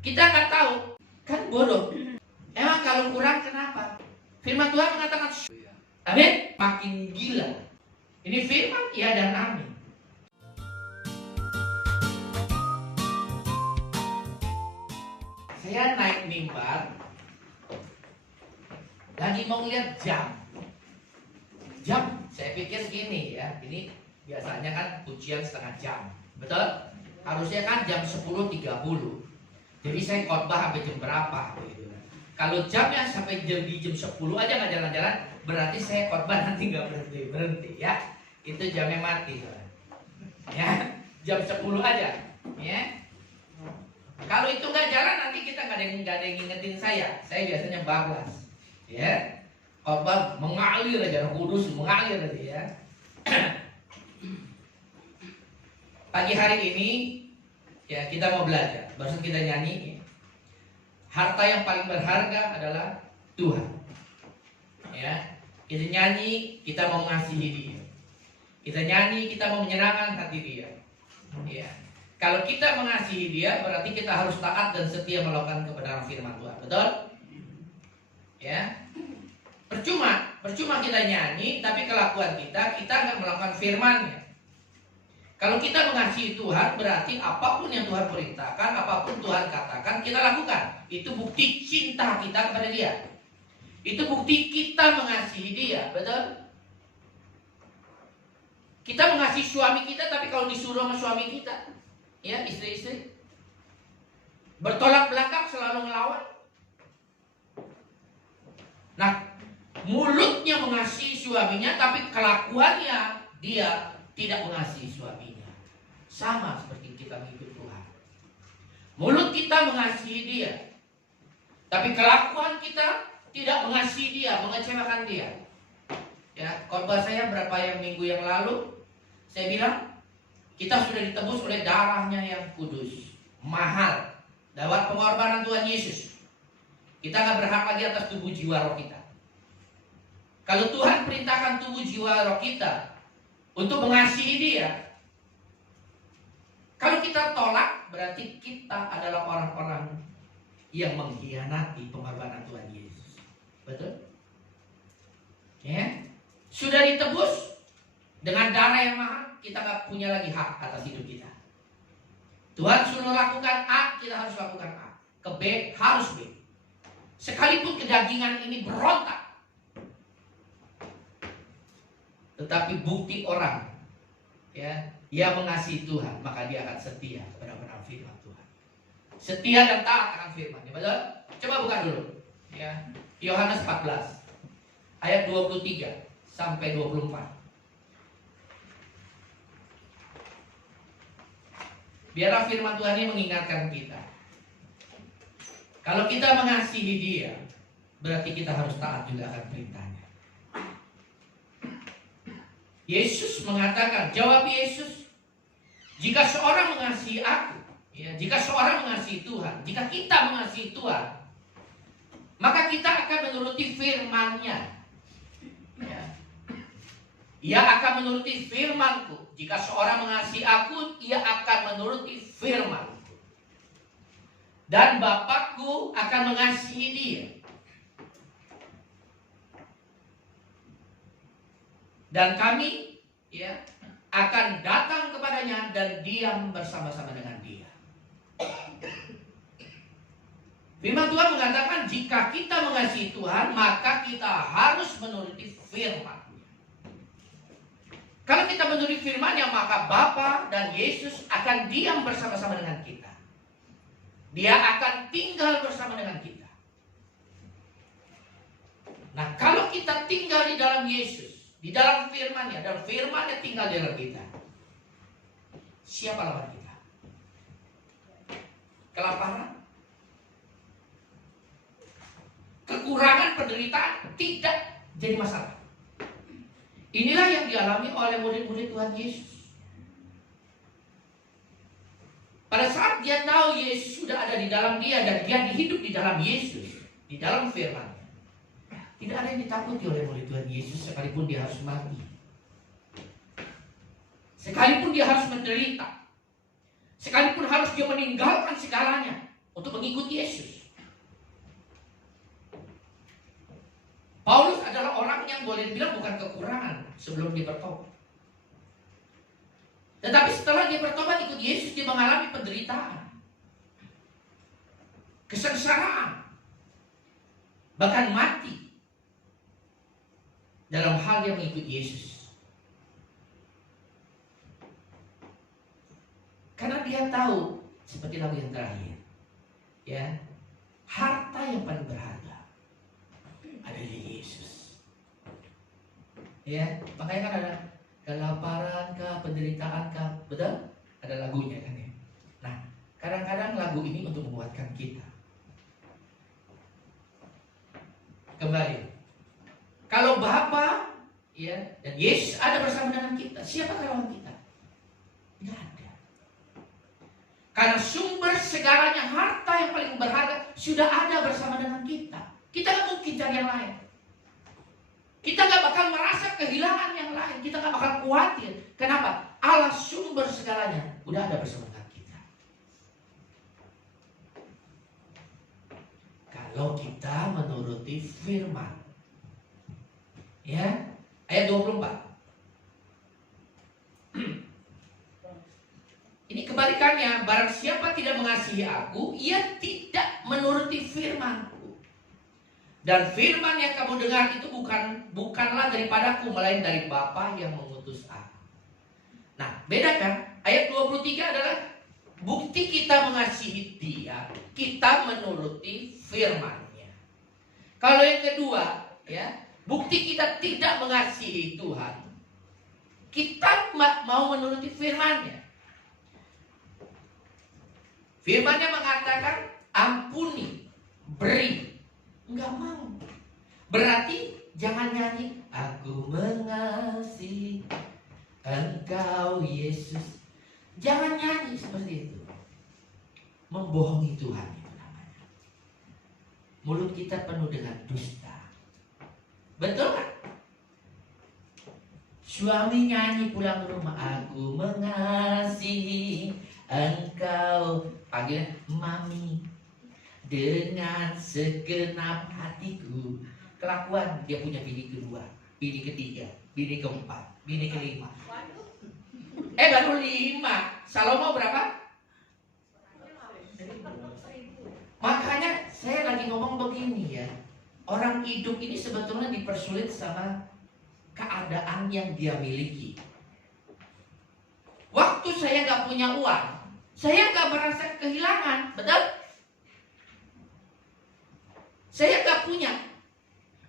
Kita nggak tahu, kan bodoh. Emang kalau kurang kenapa? Firman Tuhan mengatakan, amin, makin gila. Ini firman ya dan amin. Saya naik mimbar, lagi mau lihat jam. Jam, saya pikir gini ya, ini biasanya kan pujian setengah jam, betul? Harusnya kan jam 10.30. Jadi saya khotbah sampai jam berapa gitu. Kalau jamnya sampai jam 10 aja nggak jalan-jalan, berarti saya khotbah nanti nggak berhenti ya. Itu jamnya mati. Ya, jam 10 aja ya. Kalau itu nggak jalan, nanti kita nggak ada yang ngingetin saya. Saya biasanya bablas ya. Khotbah mengalir aja, Roh Kudus mengalir aja ya. Pagi hari ini ya kita mau belajar. Barusan kita nyanyi, harta yang paling berharga adalah Tuhan. Ya, kita nyanyi, kita mau mengasihi Dia. Kita nyanyi, kita mau menyenangkan hati Dia. Ya, kalau kita mengasihi Dia, berarti kita harus taat dan setia melakukan kebenaran firman Tuhan. Betul? Ya. Percuma kita nyanyi, tapi kelakuan kita nggak melakukan firman-Nya. Kalau kita mengasihi Tuhan, berarti apapun yang Tuhan perintahkan, apapun Tuhan katakan, kita lakukan. Itu bukti cinta kita kepada Dia. Itu bukti kita mengasihi Dia, betul? Kita mengasihi suami kita, tapi kalau disuruh sama suami kita, ya istri-istri, bertolak belakang selalu ngelawan. Nah, mulutnya mengasihi suaminya, tapi kelakuannya dia tidak mengasihi suaminya. Sama seperti kita mengikut Tuhan. Mulut kita mengasihi Dia, tapi kelakuan kita tidak mengasihi Dia, mengecewakan Dia. Ya, khotbah saya berapa minggu yang lalu, saya bilang kita sudah ditebus oleh darahnya yang kudus, mahal, lewat pengorbanan Tuhan Yesus. Kita nggak berhak lagi atas tubuh jiwa roh kita. Kalau Tuhan perintahkan tubuh jiwa roh kita untuk mengasihi Dia, kalau kita tolak, berarti kita adalah orang-orang yang mengkhianati pengorbanan Tuhan Yesus. Betul? Ya, sudah ditebus dengan darah yang mahal, kita nggak punya lagi hak atas hidup kita. Tuhan suruh lakukan A, kita harus lakukan A. Ke B, harus B. Sekalipun kedagingan ini berontak, tetapi bukti orang ya, dia mengasihi Tuhan, maka dia akan setia kepada benar firman Tuhan. Setia dan taat akan firman. Betul? Coba buka dulu ya. Yohanes 14 ayat 23 sampai 24. Biarlah firman Tuhan ini mengingatkan kita. Kalau kita mengasihi Dia, berarti kita harus taat juga akan perintahnya. Yesus mengatakan, jawab Yesus, jika seorang mengasihi aku, ya, jika seorang mengasihi Tuhan, jika kita mengasihi Tuhan, maka kita akan menuruti firman-Nya. Ya. Ia akan menuruti firman-Ku. Jika seorang mengasihi aku, ia akan menuruti firman-Ku. Dan Bapa-Ku akan mengasihi dia. Dan kami ya akan datang kepadanya dan diam bersama-sama dengan dia. Firman Tuhan mengatakan jika kita mengasihi Tuhan, maka kita harus menuruti firman. Kalau kita menuruti firman-Nya, maka Bapa dan Yesus akan diam bersama-sama dengan kita. Dia akan tinggal bersama dengan kita. Nah, kalau kita tinggal di dalam Yesus, di dalam firman-Nya, dan firman-Nya tinggal di dalam kita, siapa lawan kita? Kelaparan, kekurangan, penderitaan tidak jadi masalah. Inilah yang dialami oleh murid-murid Tuhan Yesus. Pada saat dia tahu Yesus sudah ada di dalam dia dan dia hidup di dalam Yesus, di dalam firman, tidak ada yang ditakuti oleh murid Tuhan Yesus sekalipun dia harus mati. Sekalipun dia harus menderita. Sekalipun harus dia meninggalkan segalanya untuk pengikut Yesus. Paulus adalah orang yang boleh dibilang bukan kekurangan sebelum dia bertobat. Tetapi setelah dia bertobat ikut Yesus, dia mengalami penderitaan, kesengsaraan, bahkan mati dalam hal dia mengikut Yesus. Karena dia tahu, seperti lagu yang terakhir, ya, harta yang paling berharga ada di Yesus. Ya, makanya kan ada kelaparan kah, penderitaan kah, betul? Ada lagunya kan ya. Nah, kadang-kadang lagu ini untuk menguatkan kita. Kembali, kalau Bapa, ya, dan Yesus ada bersama dengan kita, siapa lawan kita? Tidak ada. Karena sumber segalanya, harta yang paling berharga sudah ada bersama dengan kita. Kita nggak mungkin cari yang lain. Kita nggak bakal merasa kehilangan yang lain. Kita nggak bakal khawatir. Kenapa? Allah sumber segalanya udah ada bersama dengan kita. Kalau kita menuruti firman, ya, ayat 24. Ini kebalikannya, barang siapa tidak mengasihi aku, ia tidak menuruti firmanku. Dan firman yang kamu dengar itu bukanlah daripadaku, melainkan dari Bapa yang mengutus aku. Nah, beda kan? Ayat 23 adalah bukti kita mengasihi Dia, kita menuruti firman-Nya. Kalau yang kedua, ya, bukti kita tidak mengasihi Tuhan, kita mau menuruti firman-Nya. Firman-Nya mengatakan ampuni, beri, enggak mau. Berarti jangan nyanyi aku mengasihi Engkau Yesus. Jangan nyanyi seperti itu. Membohongi Tuhan itu namanya. Mulut kita penuh dengan dusta. Betul kan? Suami nyanyi pulang rumah, aku mengasihi Engkau, panggil mami dengan segenap hatiku. Kelakuan dia punya bini kedua, bini ketiga, bini keempat, bini kelima. Baru 5. Salomo berapa? Makanya saya lagi ngomong begini ya, orang hidup ini sebetulnya dipersulit sama keadaan yang dia miliki. Waktu saya gak punya uang, saya gak merasa kehilangan, betul? Saya gak punya.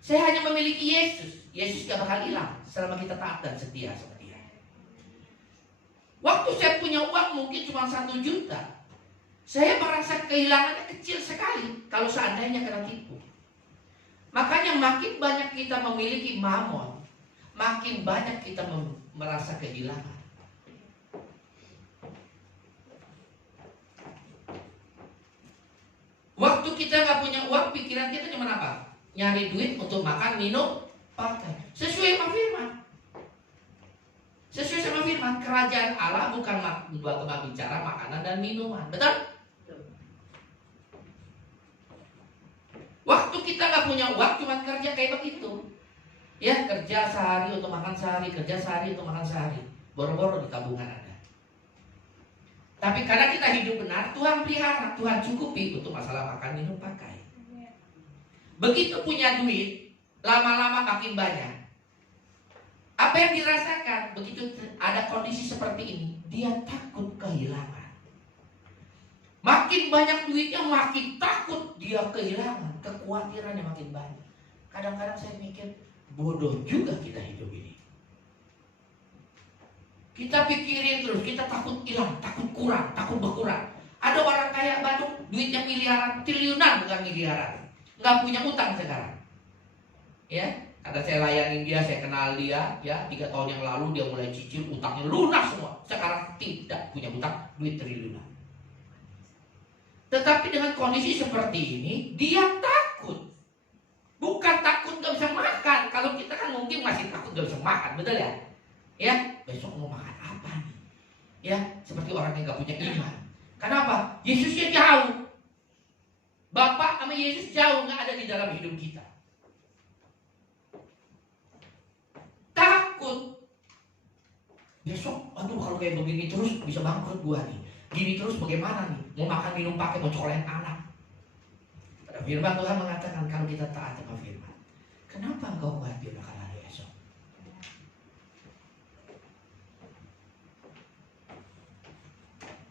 Saya hanya memiliki Yesus. Yesus gak bakal hilang selama kita taat dan setia sama Dia. Waktu saya punya uang mungkin cuma 1 juta, saya merasa kehilangannya kecil sekali kalau seandainya kena tipu. Makanya makin banyak kita memiliki mamon, makin banyak kita merasa kehilangan. Waktu kita nggak punya uang, pikiran kita cuma apa? Nyari duit untuk makan, minum, pakai. Sesuai sama firman. Sesuai sama firman, kerajaan Allah bukan dua tempat bicara makanan dan minuman. Betul? Waktu kita nggak punya uang, cuma kerja kayak begitu. Ya, kerja sehari untuk makan sehari, kerja sehari untuk makan sehari. Boro-boro di tabungan ada. Tapi karena kita hidup benar, Tuhan pelihara, Tuhan cukupi untuk masalah makan, minum, pakai. Begitu punya duit, lama-lama makin banyak. Apa yang dirasakan? Begitu ada kondisi seperti ini, dia takut kehilangan. Makin banyak duitnya, makin takut dia kehilangan. Kekhawatirannya makin banyak. Kadang-kadang saya mikir, bodoh juga kita hidup ini. Kita pikirin terus, kita takut hilang, takut kurang, takut berkurang. Ada orang kaya Bandung, duitnya miliaran, triliunan bukan miliaran. Nggak punya utang sekarang. Ya, ada saya layanin dia, saya kenal dia, ya 3 tahun yang lalu dia mulai cicil, utangnya lunas semua. Sekarang tidak punya utang, duit triliunan. Tetapi dengan kondisi seperti ini, dia takut. Bukan takut gak bisa makan. Kalau kita kan mungkin masih takut gak bisa makan, betul ya? Ya, besok mau makan apa nih? Ya, seperti orang yang gak punya iman. Kenapa? Yesusnya jauh. sama Yesus jauh nggak ada di dalam hidup kita. Takut. Besok, aduh kalau kayak begini terus bisa bangkrut gua nih. Gini terus bagaimana nih? Mau makan minum pakai, mau cokolain anak. Pada firman Tuhan mengatakan kalau kita taat sama firman, kenapa engkau khawatir akan hari esok?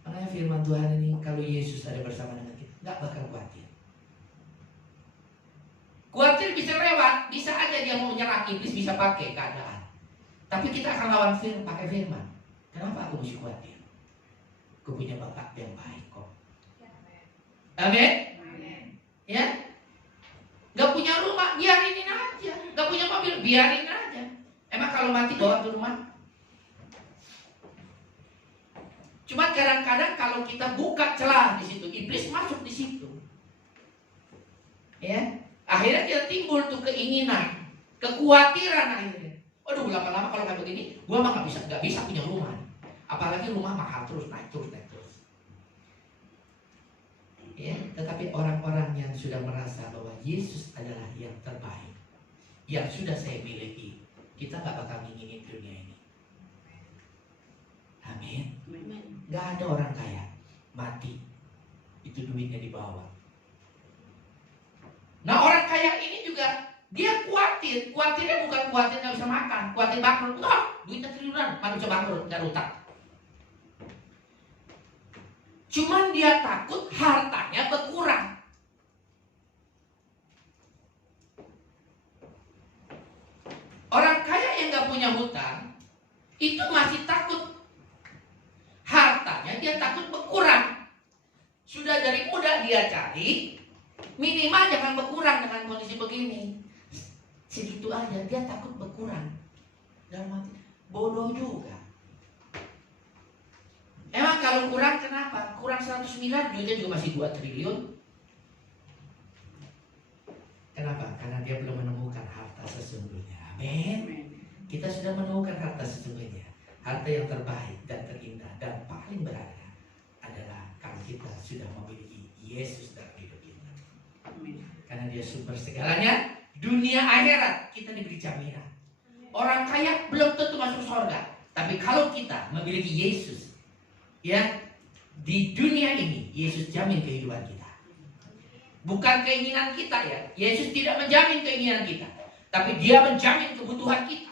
Makanya firman Tuhan ini kalau Yesus ada bersama dengan kita, nggak bakal khawatir. Khawatir bisa lewat, bisa aja dia mau menyerang, iblis bisa pakai keadaan. Tapi kita akan lawan firman, pakai firman. Kenapa aku mesti khawatir? Aku punya Bapak yang baik kok. Amin. Ya, nggak punya rumah, biarin aja. Nggak punya mobil, biarin aja. Emang kalau mati bawa ke rumah? Cuma kadang-kadang kalau kita buka celah di situ, iblis masuk di situ. Ya, akhirnya kita timbul tuh keinginan, kekhawatiran akhirnya. Aduh, lama-lama kalau kayak begini, gua mah nggak bisa punya rumah. Apalagi rumah mahal terus, naik terus. Ya, tetapi orang-orang yang sudah merasa bahwa Yesus adalah yang terbaik, yang sudah saya miliki, kita nggak bakal nginginin dunia ini. Amin. Nggak ada orang kaya mati itu duitnya dibawa. Nah, orang kaya ini juga dia khawatirnya bukan khawatir nggak bisa makan, khawatir bangkrut, enggak, duitnya triliunan, mana bisa bangkrut, nggak utang. Cuman dia takut hartanya berkurang. Orang kaya yang nggak punya hutang itu masih takut hartanya, dia takut berkurang. Sudah dari muda dia cari minimal jangan berkurang dengan kondisi begini. Segitu aja dia takut berkurang. Dalam hati bodoh juga. Emang kalau kurang kenapa? Kurang 100 miliar, duitnya juga masih 2 triliun. Kenapa? Karena dia belum menemukan harta sesungguhnya. Amin. Kita sudah menemukan harta sesungguhnya. Harta yang terbaik dan terindah dan paling berharga adalah kalau kita sudah memiliki Yesus dalam hidup kita. Amin. Karena dia sumber segalanya. Dunia akhirat kita diberi jaminan. Orang kaya belum tentu masuk surga. Tapi kalau kita memiliki Yesus, ya, di dunia ini Yesus jamin kehidupan kita. Bukan keinginan kita ya. Yesus tidak menjamin keinginan kita, tapi dia menjamin kebutuhan kita.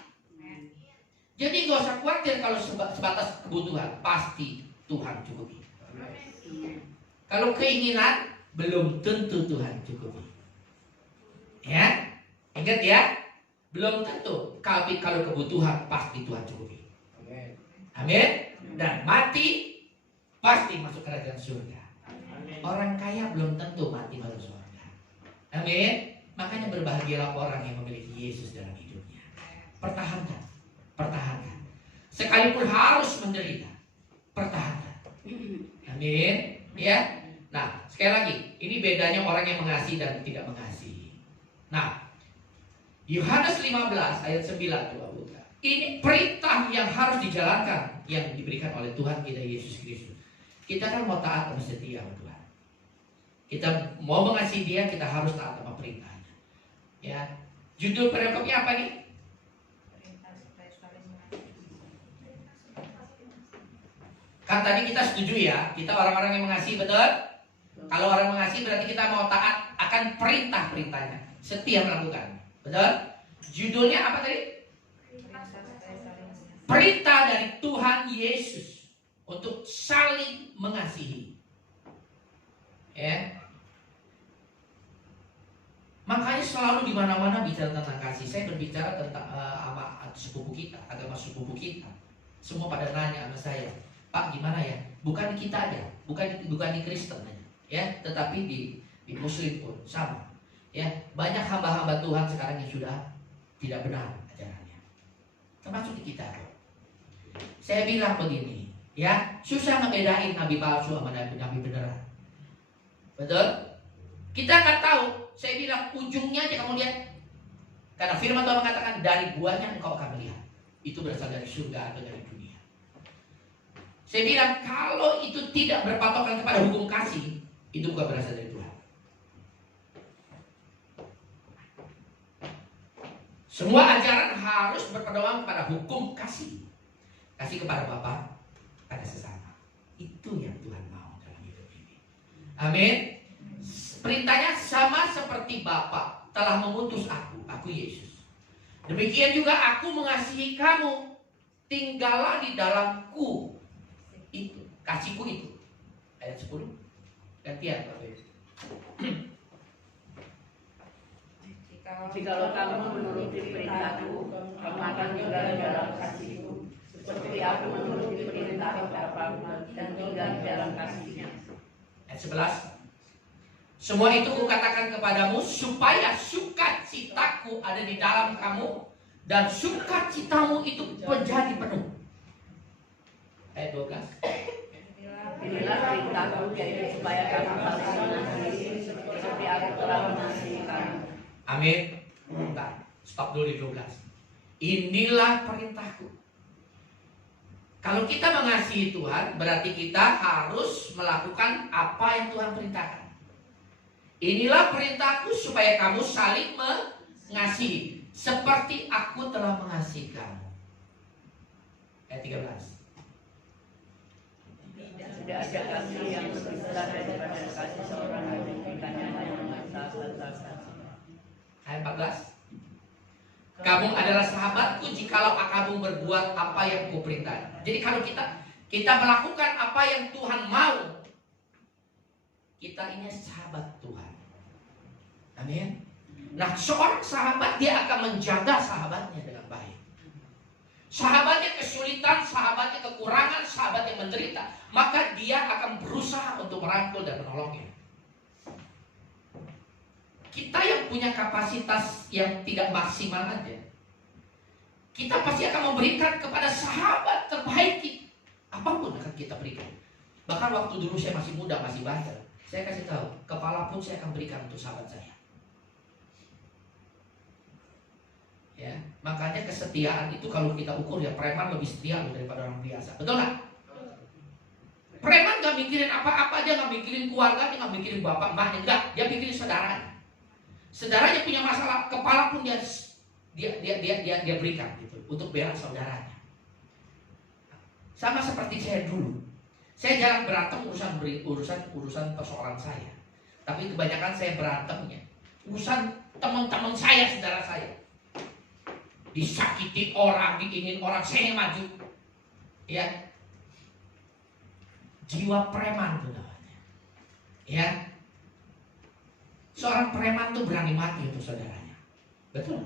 Jadi gak usah khawatir kalau sebatas kebutuhan, pasti Tuhan cukupi. Kalau keinginan belum tentu Tuhan cukupi. Ya, ingat ya, belum tentu. Tapi kalau kebutuhan pasti Tuhan cukupi. Amin. Dan mati pasti masuk kerajaan surga. Amin. Orang kaya belum tentu mati masuk surga. Amin. Makanya berbahagialah orang yang memiliki Yesus dalam hidupnya. Pertahankan. Sekalipun harus menderita, pertahankan. Amin. Ya. Nah, sekali lagi, ini bedanya orang yang mengasihi dan tidak mengasihi. Nah, Yohanes 15 ayat 9 coba buka. Ini perintah yang harus dijalankan yang diberikan oleh Tuhan kita Yesus Kristus. Kita kan mau taat dan setia sama Tuhan. Kita mau mengasihi Dia, kita harus taat sama perintahnya. Ya, judul perikopnya apa nih? Kan tadi kita setuju ya, kita orang-orang yang mengasihi, betul? Kalau orang mengasihi berarti kita mau taat akan perintah-perintahnya, setia melakukan, betul? Judulnya apa tadi? Perintah dari Tuhan Yesus untuk saling mengasihi. Ya. Makanya selalu di mana-mana bicara tentang kasih. Saya berbicara tentang sama sepupu kita, agama sepupu kita. Semua pada nanya sama saya, Pak gimana ya? Bukan di kita aja, bukan di Kristen aja, ya, tetapi di Muslim pun sama. Ya, banyak hamba-hamba Tuhan sekarang yang sudah tidak benar ajarannya, termasuk di kita. Saya bilang begini, ya, susah ngebedain nabi palsu sama nabi beneran. Betul? Kita nggak tahu. Saya bilang ujungnya aja kamu lihat. Karena firman Tuhan mengatakan dari buahnya engkau akan melihat. Itu berasal dari surga atau dari dunia. Saya bilang kalau itu tidak berpatokan kepada hukum kasih, itu bukan berasal dari Tuhan. Semua ajaran harus berpedoman pada hukum kasih. Kasih kepada Bapa, pada sesama. Itu yang Tuhan mau dalam hidup ini. Amin. Perintahnya sama seperti Bapa telah mengutus aku Yesus. Demikian juga aku mengasihi kamu. Tinggallah di dalamku. Itu, kasihku itu. Ayat 10. Gantian Pak. Jikalau kamu menuruti perintahku, kamu akan tinggal di dalam kasihku, seperti aku menuruti perintah Bapa dan tinggal di dalam kasihnya. Ayat 11. Semua itu kukatakan kepadamu supaya sukacitaku ada di dalam kamu dan sukacitamu itu menjadi penuh. Ayat 12. Inilah perintahku, yaitu supaya kamu saling mengasihi seperti aku telah mengasihi kamu. Amin. Bentar, stop dulu di 12. Inilah perintahku. Kalau kita mengasihi Tuhan, berarti kita harus melakukan apa yang Tuhan perintahkan. Inilah perintahku supaya kamu saling mengasihi seperti aku telah mengasihi kamu. Ayat 13. Tidak ada kasih yang lebih besar daripada kasih seorang yang memberikannya yang mengasihi. Ayat 14. Kamu adalah sahabatku jikalau kamu berbuat apa yang kuperintahkan. Jadi kalau kita melakukan apa yang Tuhan mau, kita ini sahabat Tuhan. Amin. Nah, seorang sahabat dia akan menjaga sahabatnya dengan baik. Sahabatnya kesulitan, sahabatnya kekurangan, sahabat yang menderita, maka dia akan berusaha untuk merangkul dan menolongnya. Kita yang punya kapasitas yang tidak maksimal aja, kita pasti akan memberikan kepada sahabat terbaik kita. Apapun akan kita berikan. Bahkan waktu dulu saya masih muda, masih bandel, saya kasih tahu, kepala pun saya akan berikan untuk sahabat saya. Ya, makanya kesetiaan itu kalau kita ukur ya, preman lebih setia daripada orang biasa. Betul nggak? Preman nggak mikirin apa-apa aja, nggak mikirin keluarga, nggak mikirin bapak, emaknya, enggak. Dia mikirin saudaranya. Saudaranya punya masalah, kepala pun dia berikan gitu untuk bela saudaranya. Sama seperti saya dulu. Saya jarang berantem urusan persoalan saya. Tapi kebanyakan saya berantemnya urusan teman-teman saya, saudara saya. Disakiti orang, diingin orang, saya maju. Ya. Jiwa preman itu namanya. Ya. Seorang preman tuh berani mati untuk saudaranya. Betul?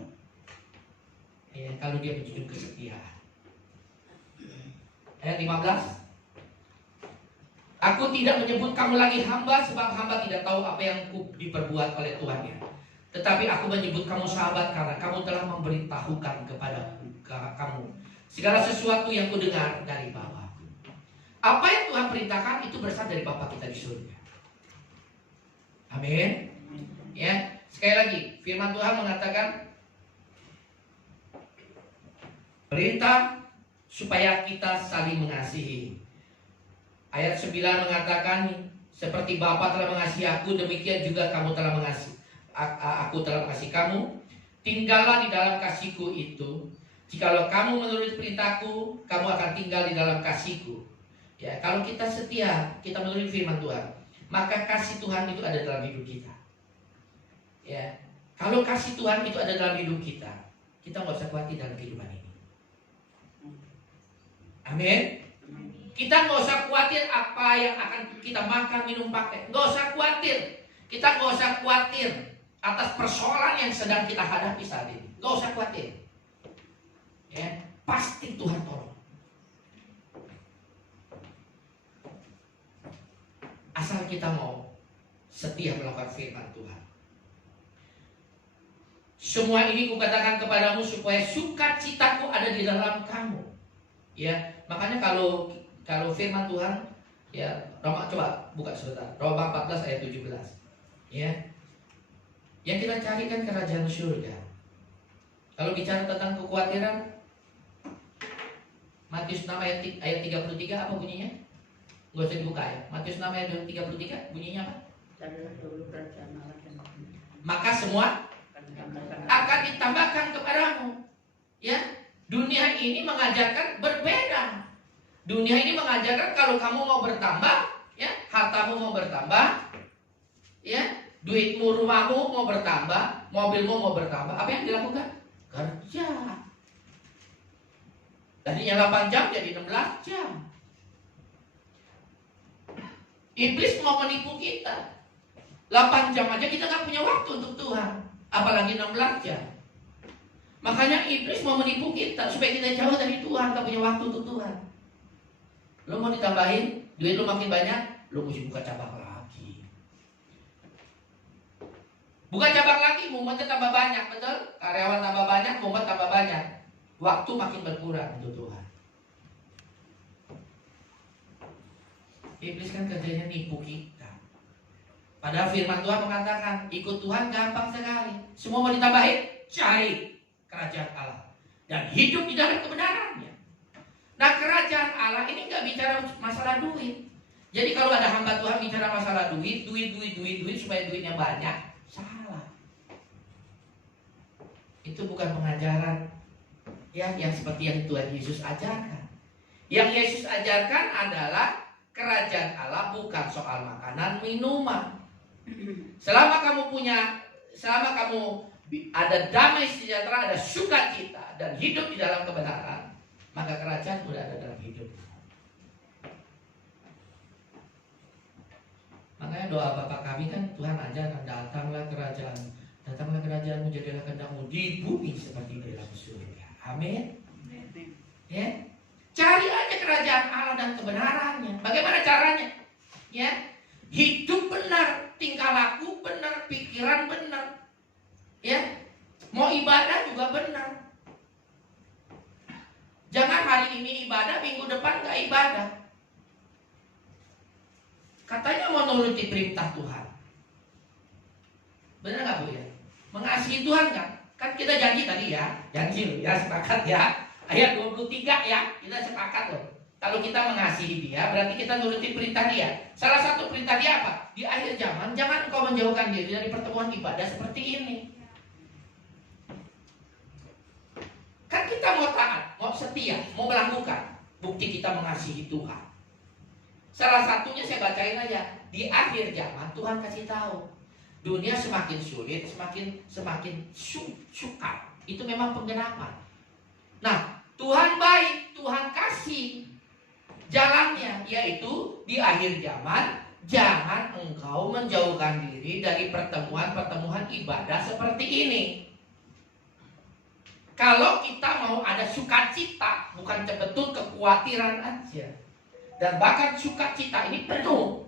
Ya, kalau dia menjunjung kesetiaan. Ayat 15. Aku tidak menyebut kamu lagi hamba, sebab hamba tidak tahu apa yang diperbuat oleh Tuhannya. Tetapi aku menyebut kamu sahabat karena kamu telah memberitahukan kepada kamu segala sesuatu yang kudengar dari Bapa. Apa yang Tuhan perintahkan itu berasal dari Bapa kita di surga. Amin. Ya, sekali lagi firman Tuhan mengatakan perintah supaya kita saling mengasihi. Ayat 9 mengatakan seperti Bapa telah mengasihi aku, demikian juga kamu telah mengasihi. Aku telah mengasihi kamu. Tinggallah di dalam kasihku itu. Jikalau kamu menuruti perintahku, kamu akan tinggal di dalam kasihku. Ya, kalau kita setia, kita menuruti firman Tuhan, maka kasih Tuhan itu ada dalam hidup kita. Ya, kalau kasih Tuhan itu ada dalam hidup kita nggak usah khawatir dalam kehidupan ini. Amin. Kita nggak usah khawatir apa yang akan kita makan, minum, pakai. Nggak usah khawatir. Kita nggak usah khawatir atas persoalan yang sedang kita hadapi saat ini. Nggak usah khawatir. Ya, pasti Tuhan tolong. Asal kita mau setia melakukan firman Tuhan. Semua ini kukatakan kepadamu supaya sukacitaku ada di dalam kamu. Ya, makanya kalau firman Tuhan, ya, Roma, coba buka sebentar. Roma 14 ayat 17. Ya. Yang kita cari kan kerajaan surga. Kalau bicara tentang kekhawatiran, Matius 6 ayat 33 apa bunyinya? Gak usah dibuka ya. Matius 6 ayat 33 bunyinya apa? Maka semua akan akan ditambahkan kepadamu. Ya, dunia ini mengajarkan berbeda. Dunia ini mengajarkan kalau kamu mau bertambah, ya, hartamu mau bertambah, ya, duitmu, rumahmu mau bertambah, mobilmu mau bertambah, apa yang dilakukan? Kerja. Tadinya 8 jam jadi 16 jam. Iblis mau menipu kita. 8 jam aja kita gak punya waktu untuk Tuhan, apalagi 16 jam. Makanya iblis mau menipu kita supaya kita jauh dari Tuhan, gak punya waktu untuk Tuhan. Lo mau ditambahin, duit lo makin banyak, lo mesti buka cabang lagi. Buka cabang lagi, mumpatnya tambah banyak, betul? Karyawan tambah banyak, mumpat tambah banyak. Waktu makin berkurang untuk Tuhan. Iblis kan kerjanya nipu kita. Padahal firman Tuhan mengatakan, ikut Tuhan gampang sekali. Semua mau ditambahin, cari kerajaan Allah dan hidup di dalam kebenarannya. Nah, kerajaan Allah ini nggak bicara masalah duit. Jadi kalau ada hamba Tuhan bicara masalah duit supaya duitnya banyak, salah. Itu bukan pengajaran ya yang seperti yang Tuhan Yesus ajarkan. Yang Yesus ajarkan adalah kerajaan Allah bukan soal makanan, minuman. Selama kamu ada damai sejahtera, ada sukacita dan hidup di dalam kebenaran, maka kerajaan sudah ada dalam hidup. Makanya doa Bapa kami kan Tuhan ajarkan, datanglah kerajaanmu, jadilah kehendakmu di bumi seperti di dalam surga. Amin. Ya, cari aja kerajaan Allah dan kebenarannya. Bagaimana caranya? Ya, hidup benar, tingkah laku benar, pikiran benar. Ya, mau ibadah juga benar. Jangan hari ini ibadah, minggu depan gak ibadah. Katanya mau nuruti perintah Tuhan. Benar gak Bu ya? Mengasihi Tuhan kan? Kan kita janji tadi ya, sepakat ya. Ayat 23 ya, kita sepakat loh. Kalau kita mengasihi dia, berarti kita nuruti perintah dia. Salah satu perintah dia apa? Di akhir zaman, jangan engkau menjauhkan diri dari pertemuan ibadah seperti ini. Kan kita mau taat, mau setia, mau melakukan. Bukti kita mengasihi Tuhan. Salah satunya saya bacain aja. Di akhir zaman Tuhan kasih tahu, dunia semakin sulit, semakin sukar. Itu memang penggenapan. Nah, Tuhan baik, Tuhan kasih jalannya, yaitu di akhir zaman jangan engkau menjauhkan diri dari pertemuan ibadah seperti ini. Kalau kita mau ada sukacita, bukan betul kekhawatiran aja. Dan bahkan sukacita ini penuh.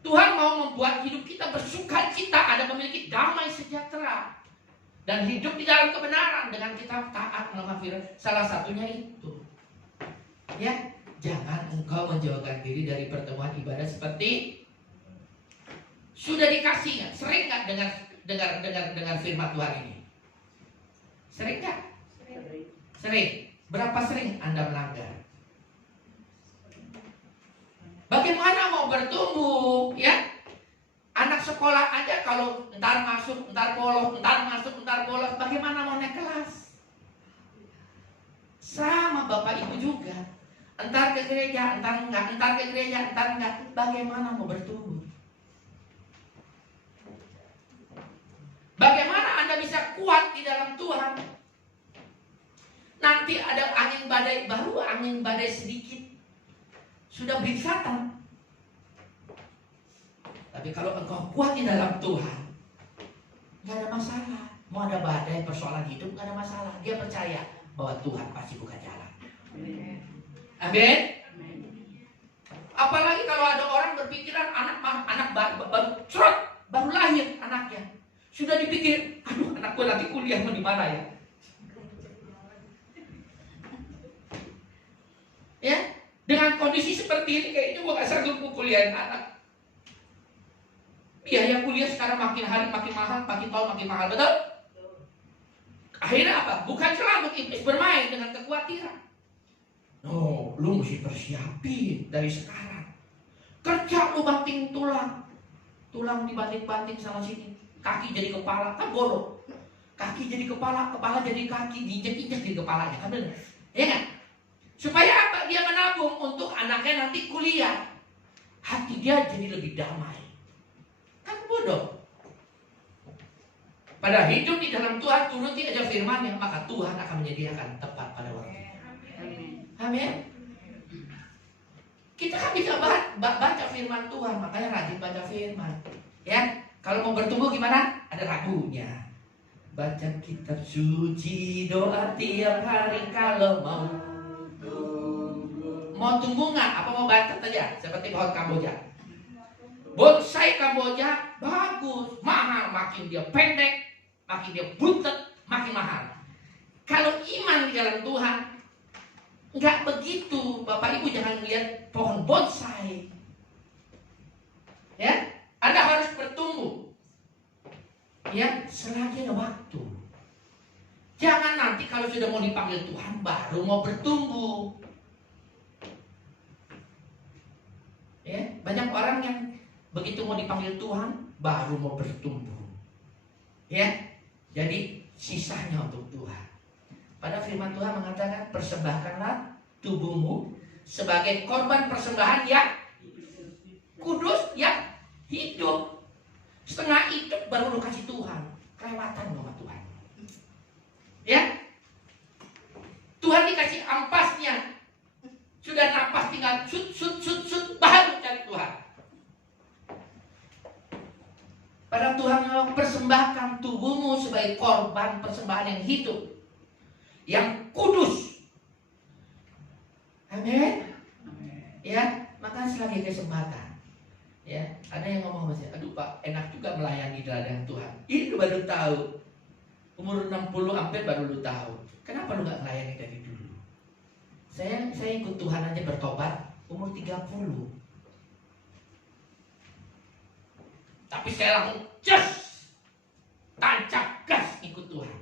Tuhan mau membuat hidup kita bersukacita, ada memiliki damai sejahtera. Dan hidup di dalam kebenaran dengan kita taat melakukan firman. Salah satunya itu. Ya, jangan engkau menjauhkan diri dari pertemuan ibadah seperti sudah dikasihnya. Sering nggak dengar firman Tuhan ini? Sering nggak? Sering. Berapa sering Anda melanggar? Bagaimana mau bertumbuh? Ya, anak sekolah aja kalau entar masuk, entar bolos, bagaimana mau naik kelas? Sama Bapak Ibu juga. Entar ke gereja, entar enggak. Bagaimana mau bertumbuh? Bagaimana Anda bisa kuat di dalam Tuhan? Nanti ada angin badai baru, angin badai sedikit, sudah berisatan. Tapi kalau engkau kuat di dalam Tuhan, gak ada masalah. Mau ada badai persoalan hidup, gak ada masalah. Dia percaya bahwa Tuhan pasti buka jalan. Amin. Apalagi kalau ada orang berpikiran anak baru lahir anaknya, sudah dipikir, aduh anakku nanti kuliah mau di mana ya? Ya, dengan kondisi seperti ini kayaknya gue gak sanggup kuliahin anak. Biaya kuliah sekarang makin hari makin mahal, makin tahun makin mahal, betul? Akhirnya apa? Bukan celah untuk iblis bermain dengan kekhawatiran. No, lu mesti persiapin dari sekarang. Kerja lu banting tulang dibanting-banting sama sini. kaki jadi kepala, kan bodoh. Kaki jadi kepala, kepala jadi kaki, diinjak-injak jadi kepalanya, kan benar? Ya kan? Supaya apa? Dia menabung untuk anaknya nanti kuliah. Hati dia jadi lebih damai. Kan bodoh. Pada hidup di dalam Tuhan, turuti aja firman-Nya, maka Tuhan akan menyediakan tepat pada waktu. Amin. Kita kan bisa baca firman Tuhan, makanya rajin baca firman. Ya, kalau mau bertumbuh gimana? Ada lagunya. Baca kitab suci, doa tiap hari kalau mau tumbuh nggak? Apa mau baca aja? Seperti pohon Kamboja. Bonsai Kamboja bagus, mahal, makin dia pendek, makin dia butet, makin mahal. Kalau iman di dalam Tuhan, nggak begitu. Bapak Ibu jangan lihat pohon bonsai. Ya, Anda harus bertumbuh. Ya, selagi ada waktu. Jangan nanti kalau sudah mau dipanggil Tuhan baru mau bertumbuh. Ya, banyak orang yang begitu mau dipanggil Tuhan baru mau bertumbuh. Ya, jadi sisanya untuk Tuhan. Pada firman Tuhan mengatakan, persembahkanlah tubuhmu sebagai korban persembahan yang kudus, yang hidup. Setengah hidup baru lu kasih Tuhan. Kelewatan sama Tuhan. Ya, Tuhan dikasih ampasnya. Sudah napas tinggal sut, baru cari Tuhan. Pada Tuhan mau persembahkan tubuhmu sebagai korban persembahan yang hidup, yang kudus. Amin. Ya, maka selagi kesempatan. Ya, ada yang ngomong sama saya, aduh Pak, enak juga melayani di ladang Tuhan. Ini baru tahu. Umur 60 hampir baru lu tahu. Kenapa lu gak melayani dari dulu? Saya ikut Tuhan aja bertobat umur 30. Tapi saya langsung tancap gas ikut Tuhan.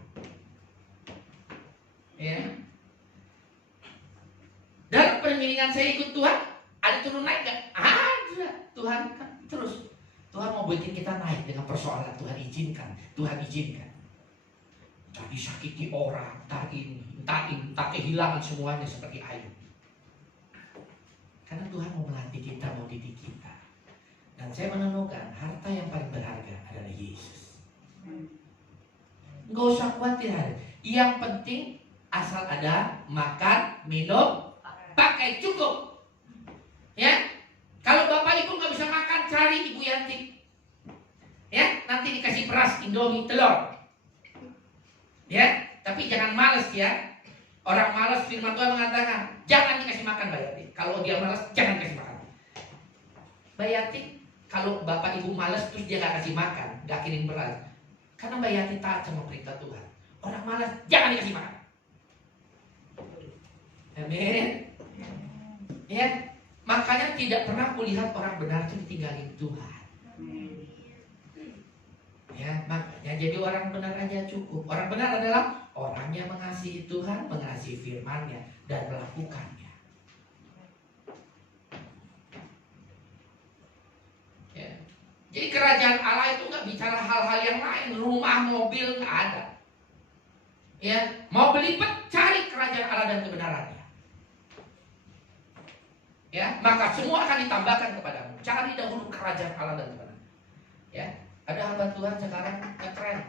Ya. Dalam pengiringan saya ikut Tuhan, ada turun naik gak? Ada. Tuhan kan terus. Tuhan mau bikin kita naik dengan persoalan. Tuhan izinkan. Tak disakiti orang, tak kehilangan semuanya seperti Ayub. Karena Tuhan mau melatih kita, mau didik kita. Dan saya menemukan harta yang paling berharga adalah Yesus. Nggak usah khawatir. Yang penting asal ada makan, minum, pakai cukup. Ya, kalau Bapak Ibu nggak bisa makan, cari Ibu Yanti. Ya, nanti dikasih beras, Indomie, telur. Ya, tapi jangan males ya. Orang malas, firman Tuhan mengatakan jangan dikasih makan Mbak Yati. Kalau dia malas, jangan dikasih makan. Mbak Yati, kalau Bapak Ibu malas terus dia gak kasih makan, gak kirim beras, karena Mbak Yati taat sama perintah Tuhan. Orang malas, jangan dikasih makan. Amin. Ya, makanya tidak pernah kulihat orang benar itu ditinggalin Tuhan. Ya, makanya jadi orang benar aja cukup. Orang benar adalah orang yang mengasihi Tuhan, mengasihi firman-Nya dan melakukannya. Ya. Jadi kerajaan Allah itu nggak bicara hal-hal yang lain, rumah, mobil nggak ada. Ya, mau beli pet, cari kerajaan Allah dan kebenarannya. Ya, maka semua akan ditambahkan kepadamu. Cari dahulu kerajaan Allah dan kebenarannya. Ya. Ada hamba Tuhan sekarang ngetren.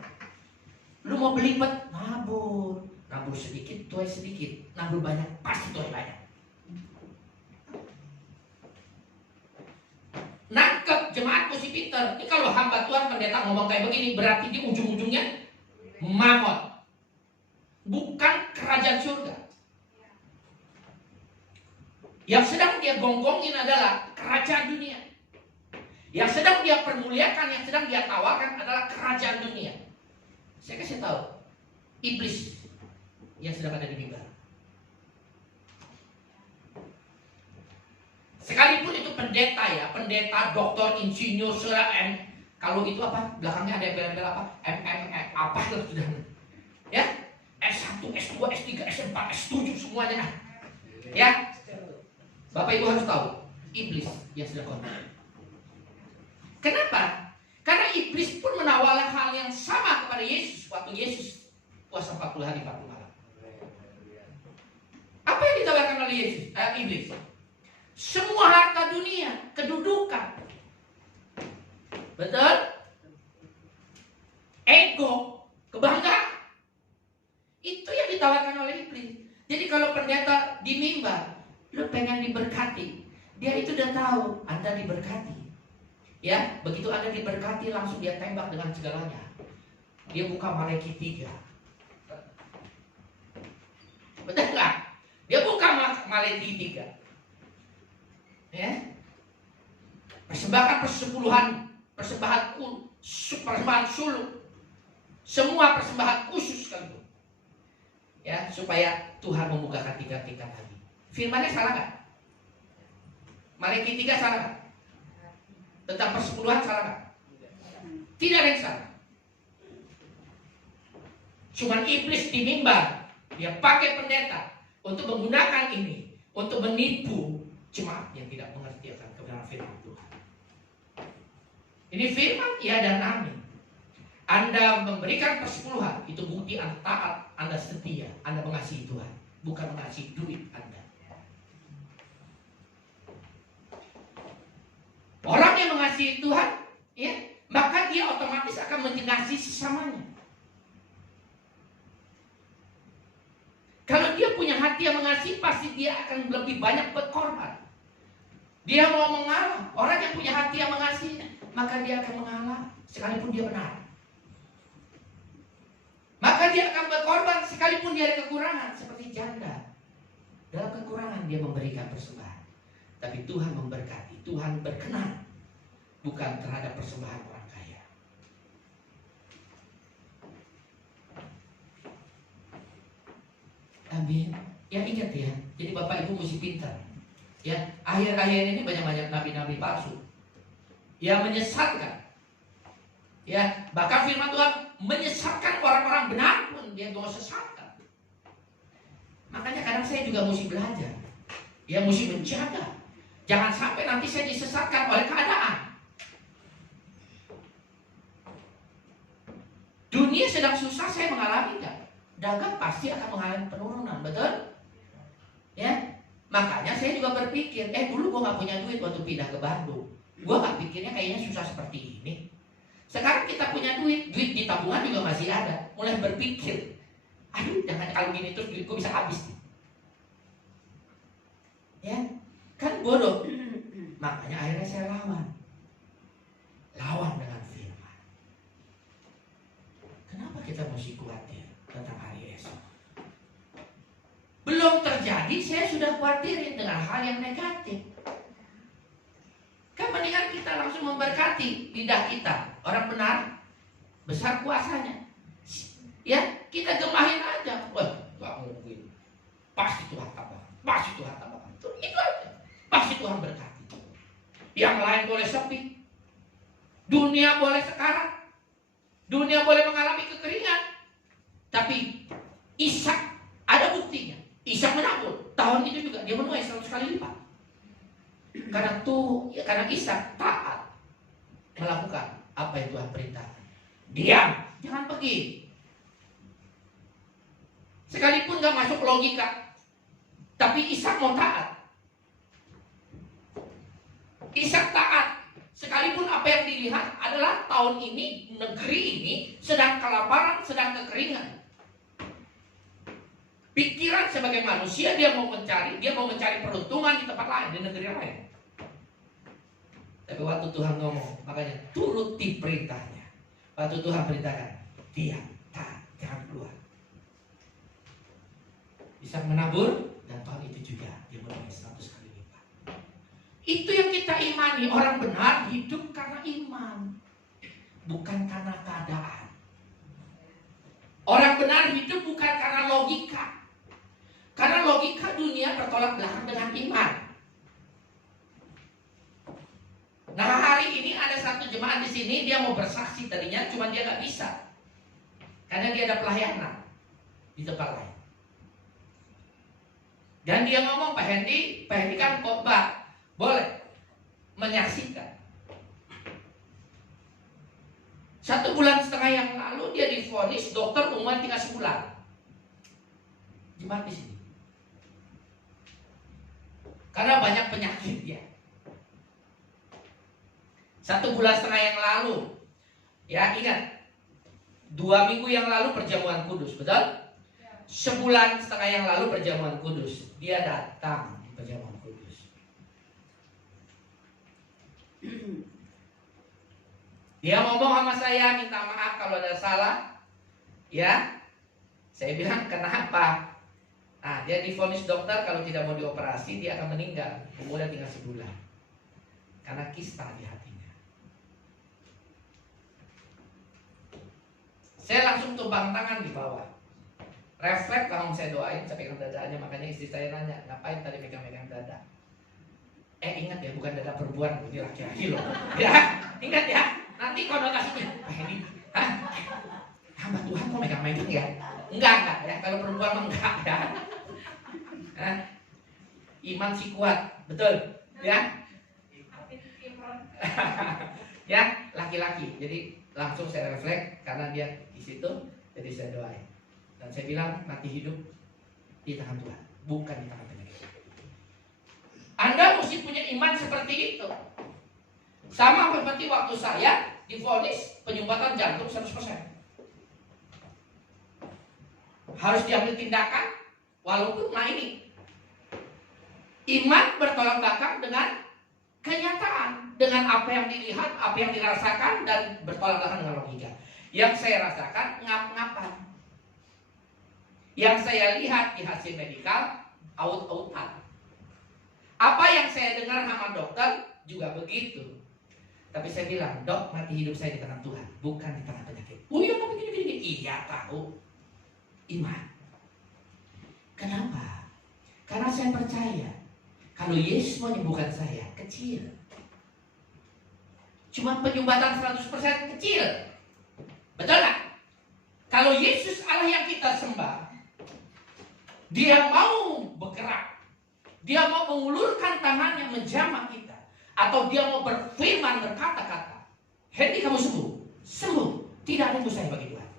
Lu mau beli pet, nabur sedikit, tuai sedikit. Nabur banyak, pasti tuai banyak. Nangkep jemaat Pusi Peter. Ini kalau hamba Tuhan pendeta ngomong kayak begini, berarti di ujung-ujungnya mamon. Bukan kerajaan surga. Yang sedang dia gonggongin adalah kerajaan dunia. Yang sedang dia permuliakan, yang sedang dia tawarkan adalah kerajaan dunia. Saya kasih tahu, iblis yang sedang ada di mimbar. Sekalipun itu pendeta ya, pendeta, doktor, insinyur, kalau itu apa? Belakangnya ada embel-embel apa? Apa sudah? Ya, S1, S2, S3, S4, S7 semuanya. Ya, Bapak Ibu harus tahu, iblis yang sedang kontak. Kenapa? Karena iblis iblis pun menawarkan hal yang sama kepada Yesus waktu Yesus puasa 40 hari 40 malam. Apa yang ditawarkan oleh iblis? Semua harta dunia, kedudukan. Betul? Ego, kebanggaan. Itu yang ditawarkan oleh iblis. Jadi kalau pendeta di mimbar, lu pengen diberkati, dia itu udah tahu Anda diberkati. Ya, begitu Anda diberkati langsung dia tembak dengan segalanya. Dia buka Malaikat 3. Betul nggak? Dia buka Malaikat 3. Ya. Persembahan persepuluhan, persembahan suluk. Semua persembahan khusus kan. Ya, supaya Tuhan membukakan 3 tingkat lagi. Firmannya salah nggak? Malaikat 3 salah nggak? Tentang persepuluhan salah nggak? Tidak ada yang salah. Cuman iblis di mimbar, dia pakai pendeta untuk menggunakan ini untuk menipu jemaat yang tidak mengerti akan kebenaran firman Tuhan. Ini firman ya dan amin. Anda memberikan persepuluhan, itu bukti Anda taat, Anda setia, Anda mengasihi Tuhan, bukan mengasihi duit Anda. Orang yang mengasihi Tuhan, ya, maka dia otomatis akan mengasihi sesamanya. Kalau dia punya hati yang mengasihi, pasti dia akan lebih banyak berkorban. Dia mau mengalah. Orang yang punya hati yang mengasihi, maka dia akan mengalah sekalipun dia benar. Maka dia akan berkorban sekalipun dia ada kekurangan. Seperti janda, dalam kekurangan dia memberikan persembahan. Tapi Tuhan memberkati, Tuhan berkenan, bukan terhadap persembahan orang kaya. Amin. Ya ingat ya, jadi Bapak Ibu mesti pintar. Ya, akhir-akhir ini banyak nabi-nabi palsu yang menyesatkan. Ya, bahkan firman Tuhan menyesatkan orang-orang benar pun dia mau sesatkan. Makanya kadang saya juga mesti belajar. Ya, mesti menjaga. Jangan sampai nanti saya disesatkan oleh keadaan. Dunia sedang susah, saya mengalami enggak? Dagang pasti akan mengalami penurunan, betul? Ya, makanya saya juga berpikir, dulu gue gak punya duit waktu pindah ke Bandung. Gue gak pikirnya kayaknya susah seperti ini. Sekarang kita punya duit di tabungan juga masih ada. Mulai berpikir, aduh jangan kalau gini terus duit gue bisa habis. Ya, kan bodoh. Makanya akhirnya saya lawan dengan firman. Kenapa kita mesti khawatir tentang hari esok? Belum terjadi, saya sudah khawatirin dengan hal yang negatif. Kan mendingan kita langsung memberkati lidah kita. Orang benar, besar kuasanya. Ya, kita gemahin aja. Wah, gak mungkin. Pasti Tuhan tambahkan. Pasti Tuhan tambahkan. Itu aja. Pasti Tuhan berkati. Yang lain boleh sepi. Dunia boleh sekarat. Dunia boleh mengalami kekeringan. Tapi Ishak ada buktinya. Ishak menabur. Tahun itu juga dia menuai 100 kali lipat. Karena Ishak taat melakukan apa yang Tuhan perintahkan. Diam, jangan pergi. Sekalipun gak masuk logika, tapi Ishak mau taat. Ishak taat. Sekalipun apa yang dilihat adalah tahun ini, negeri ini sedang kelaparan, sedang kekeringan. Pikiran sebagai manusia dia mau mencari peruntungan di tempat lain, di negeri lain. Tapi waktu Tuhan ngomong, makanya turuti perintahnya. Waktu Tuhan perintahkan, diam, taat, jangan keluar. Bisa menabur, dan tahun itu juga dia menuai 100 kali lipat. Itu yang kita imani. Orang benar hidup karena iman, bukan karena keadaan. Orang benar hidup bukan karena logika. Karena logika dunia bertolak belakang dengan iman. Nah, hari ini ada satu jemaat di sini, dia mau bersaksi tadinya, cuma dia nggak bisa karena dia ada pelayanan di tempat lain. Dan dia ngomong, Pak Hendy kan khotbah, boleh menyaksikan. 1,5 bulan yang lalu dia divonis dokter umuman 3 bulan. Gimana di sini? Karena banyak penyakit dia. 1,5 bulan yang lalu, ya ingat, 2 minggu yang lalu perjamuan kudus, betul? 1,5 bulan yang lalu perjamuan kudus, dia datang di perjamuan kudus. Dia ngomong sama saya, minta maaf kalau ada salah. Ya, saya bilang kenapa? Nah, dia divonis dokter kalau tidak mau dioperasi dia akan meninggal. Umurnya tinggal 1 bulan. Karena kista di hatinya. Saya langsung tumbang tangan di bawah. Refleks langsung saya doain, saya pegang dadanya. Makanya istri saya nanya, ngapain tadi megang-megang dada? Ingat ya, bukan dada perempuan, ini laki-laki loh. Ya, ingat ya. Nanti konotasinya, ini, hamba Tuhan kok megang-megang ya? Enggak ya. Kalau perempuan mah enggak ya. Iman si kuat, betul ya. Ya, laki-laki. Jadi langsung saya refleks karena dia di situ, jadi saya doain. Dan saya bilang mati hidup di tangan Tuhan, bukan di tangan penyakit. Anda mesti punya iman seperti itu. Sama seperti waktu saya divonis penyumbatan jantung 100%. Harus diambil tindakan, walaupun ini iman bertolak belakang dengan kenyataan, dengan apa yang dilihat, apa yang dirasakan, dan bertolak belakang dengan logika. Yang saya rasakan ngap-ngapan. Yang saya lihat di hasil medikal out-outan. Apa yang saya dengar sama dokter juga begitu. Tapi saya bilang, dok, mati hidup saya di tangan Tuhan, bukan di tangan penyakit. Oh iya, kok begini-begini? Iya, tahu. Iman. Kenapa? Karena saya percaya kalau Yesus menyembuhkan saya, kecil. Cuma penyumbatan 100% kecil. Betul nggak? Kalau Yesus Allah yang kita sembah, Dia mau bergerak, Dia mau mengulurkan tangannya menjamah kita, atau Dia mau berfirman berkata-kata, Hendy kamu sembuh, sembuh, tidak ada yang mustahil bagi Tuhan.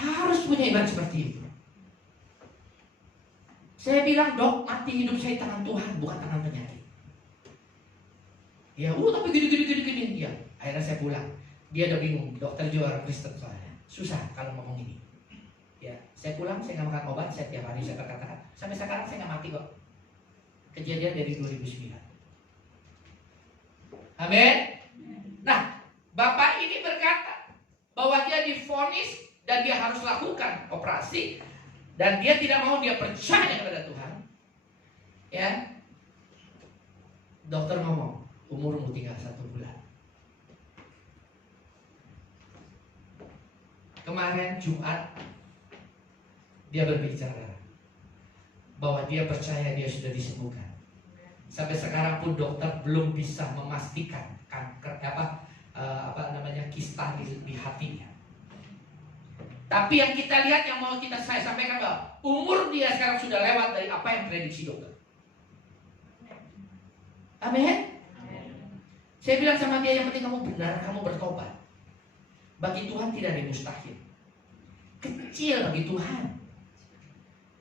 Harus punya iman seperti itu. Saya bilang, dok, mati hidup saya di tangan Tuhan, bukan tangan penyakit. Ya, tapi gini. Ya, akhirnya saya pulang. Dia udah bingung, dokter juga orang Kristen soalnya. Susah kalau ngomong ini. Ya, saya pulang, saya nggak makan obat, saya tiap hari saya berkata, sampai sekarang saya nggak mati kok. Kejadian dari 2009. Amin. Nah, Bapak ini berkata bahwa dia divonis dan dia harus lakukan operasi dan dia tidak mau, dia percaya kepada Tuhan. Ya, dokter ngomong umurmu tinggal 1 bulan. Kemarin Jumat dia berbicara bahwa dia percaya dia sudah disembuhkan. Sampai sekarang pun dokter belum bisa memastikan kanker kista di hatinya. Tapi yang kita lihat, yang mau saya sampaikan bahwa umur dia sekarang sudah lewat dari apa yang prediksi dokter. Amin. Saya bilang sama dia, yang penting kamu benar, kamu bertobat. Bagi Tuhan tidak ada yang mustahil. Kecil bagi Tuhan.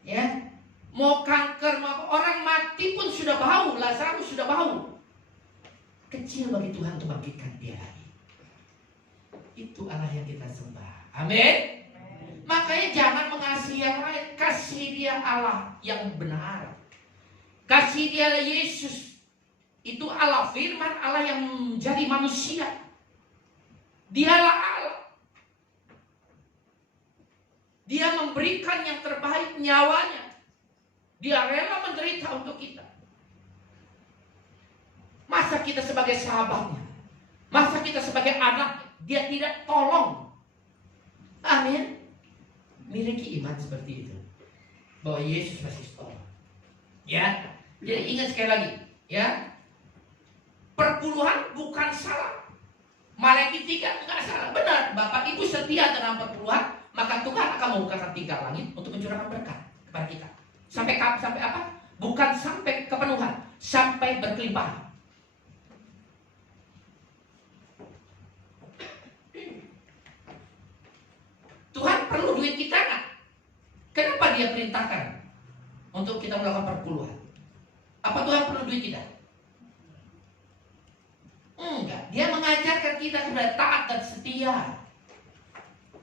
Ya, mau kanker, mau orang mati pun sudah bau, Lazarus sudah bau. Kecil bagi Tuhan untuk bangkitkan dia lagi. Itu Allah yang kita sembah. Amin. Makanya jangan mengasihi yang lain, kasih dia Allah yang benar. Kasih dia Yesus. Itu Allah firman, Allah yang menjadi manusia. Dialah Allah. Dia memberikan yang terbaik, nyawanya. Dia rela menderita untuk kita. Masa kita sebagai sahabatnya, masa kita sebagai anak, dia tidak tolong. Amin. Miliki iman seperti itu, bahwa Yesus masih tolong. Ya, jadi ingat sekali lagi, ya, perpuluhan bukan salah. Malaikat 3 enggak salah, benar. Bapak Ibu setia dengan perpuluhan, maka Tuhan akan membukakan tingkap langit untuk mencurahkan berkat kepada kita. Sampai apa? Bukan sampai kepenuhan, sampai berkelimpahan. duit kita nggak? Kenapa dia perintahkan untuk kita melakukan perpuluhan? Apa Tuhan perlu duit kita? Enggak. Dia mengajarkan kita kepada taat dan setia.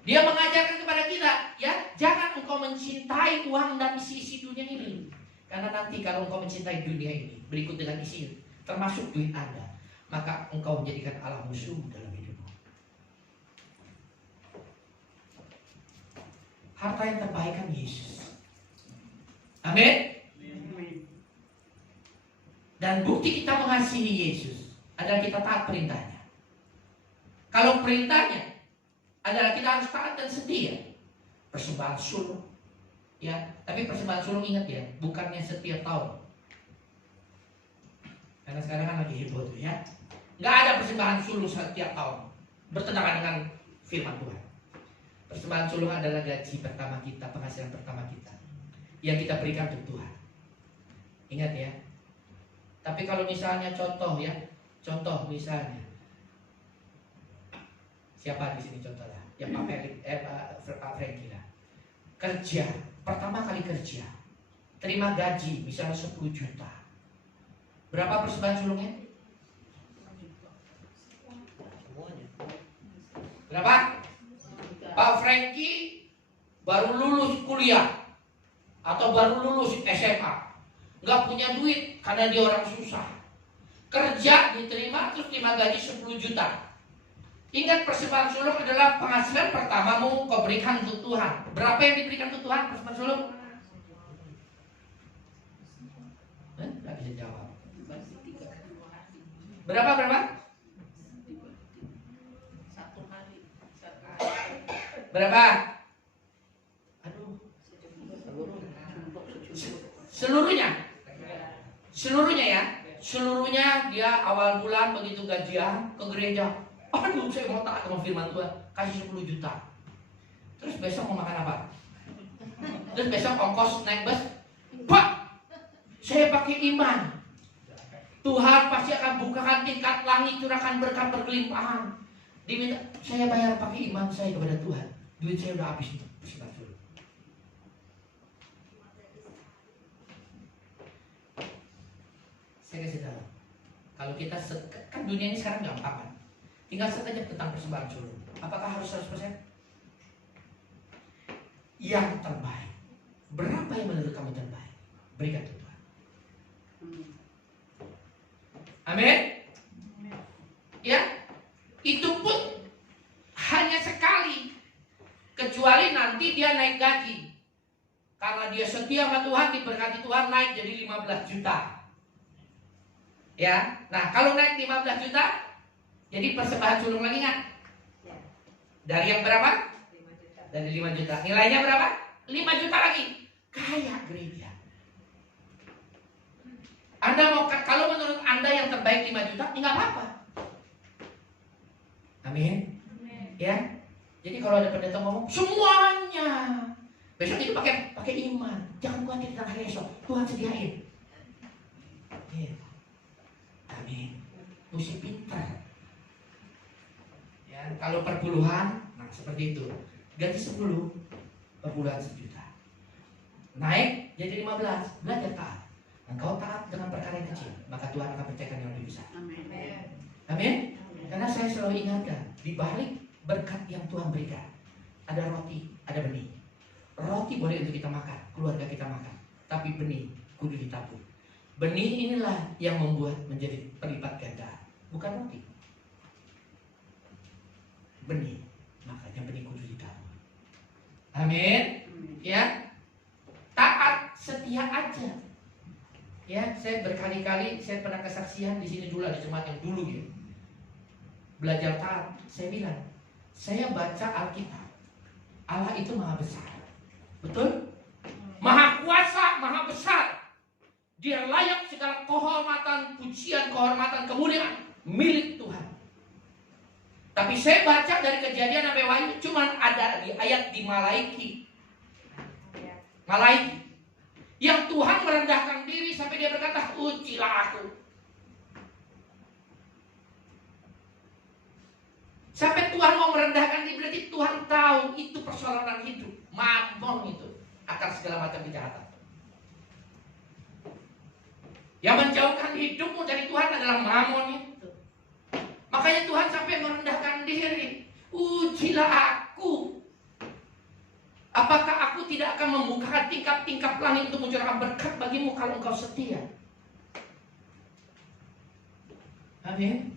Dia mengajarkan kepada kita, ya, jangan engkau mencintai uang dan isi-isi dunia ini. Karena nanti kalau engkau mencintai dunia ini, berikut dengan isi, termasuk duit Anda, maka engkau menjadikan Allah musuh dalam hidupmu. Harta yang terbaik kan Yesus. Amin. Dan bukti kita mengasihi Yesus adalah kita taat perintahnya. Kalau perintahnya adalah kita harus taat dan setia. Persembahan sulung, ya. Tapi persembahan sulung ingat ya, bukannya setiap tahun. Karena sekarang kan lagi heboh tuh ya. Nggak ada persembahan sulung setiap tahun. Bertentangan dengan firman Tuhan. Persembahan sulung adalah gaji pertama kita, penghasilan pertama kita, yang kita berikan untuk Tuhan. Ingat ya. Tapi kalau misalnya contoh misalnya, siapa di sini contohnya? Ya Pak Franky lah. Kerja, pertama kali kerja, terima gaji misalnya 10 juta. Berapa persembahan sulungnya? Berapa? Pak Franky baru lulus kuliah atau baru lulus SMA, nggak punya duit karena dia orang susah. Kerja diterima terus terima gaji 10 juta. Ingat, persembahan sulung adalah penghasilan pertamamu kau berikan untuk Tuhan. Berapa yang diberikan untuk Tuhan persembahan sulung? Nggak bisa jawab. Berapa? Berapa? Aduh. Seluruhnya ya. Seluruhnya dia awal bulan begitu gajian ke gereja. Aduh, saya mau taat sama firman Tuhan, kasih 10 juta. Terus besok mau makan apa? Terus besok ongkos naik bus. Pak, saya pakai iman. Tuhan pasti akan bukakan tingkat langit, curahkan berkat berkelimpahan. Diminta, saya bayar pakai iman saya kepada Tuhan. Duit saya udah habis. Saya kasih tahu. Kalau kita kan dunia ini sekarang gampang kan. Tinggal set aja tentang persembahan sulung. Apakah harus 100%? Yang terbaik. Berapa yang menurut kamu terbaik? Berikan ke Tuhan. Amin. Ya. Itu pun hanya sekali. Kecuali nanti dia naik gaji. Karena dia setia sama Tuhan, diberkati Tuhan, naik jadi 15 juta. Ya. Nah, kalau naik 15 juta, jadi persembahan sulung lagi kan? Dari yang berapa? 5 juta. Dari 5 juta. Nilainya berapa? 5 juta lagi. Kaya gereja. Anda mau, kalau menurut Anda yang terbaik 5 juta, nggak apa-apa. Amin. Ya. Jadi kalau ada pendeta ngomong semuanya, besok itu pakai iman. Jangan khawatir tentang hari esok. Tuhan sediain. Ya. Amin. Mesti pintar. Ya, kalau perpuluhan, nah seperti itu. Gaji 10, perpuluhan 1 juta. Naik jadi 15, belajar taat. Engkau taat dengan perkara yang kecil, maka Tuhan akan percayakan yang lebih besar. Amin. Amin. Karena saya selalu ingatkan, di balik berkat yang Tuhan berikan, ada roti, ada benih. Roti boleh untuk kita makan, keluarga kita makan, tapi benih kudu ditabur. Benih inilah yang membuat menjadi pelipat ganda, bukan roti. Benih, makanya benih kudu ditabur. Amin. Ya, taat, setia aja. Ya, saya berkali-kali saya pernah kesaksian di sini dulu, ada jemaat yang dulu ya. Belajar taat, saya bilang, saya baca Alkitab. Allah itu maha besar. Betul? Maha kuasa, maha besar. Dia layak segala kehormatan, pujian, kehormatan, kemuliaan milik Tuhan. Tapi saya baca dari Kejadian sampai Wahyu cuma ada di ayat di Malaiki. Malaiki. Yang Tuhan merendahkan diri sampai dia berkata, ujilah aku. Sampai Tuhan mau merendahkan diri, berarti Tuhan tahu itu persoalan hidup. Mamon itu akan segala macam kejahatan. Yang menjauhkan hidupmu dari Tuhan adalah mamon itu. Makanya Tuhan sampai merendahkan diri. Ujilah aku. Apakah aku tidak akan membuka tingkap-tingkap langit untuk mencurahkan berkat bagimu kalau engkau setia? Amin.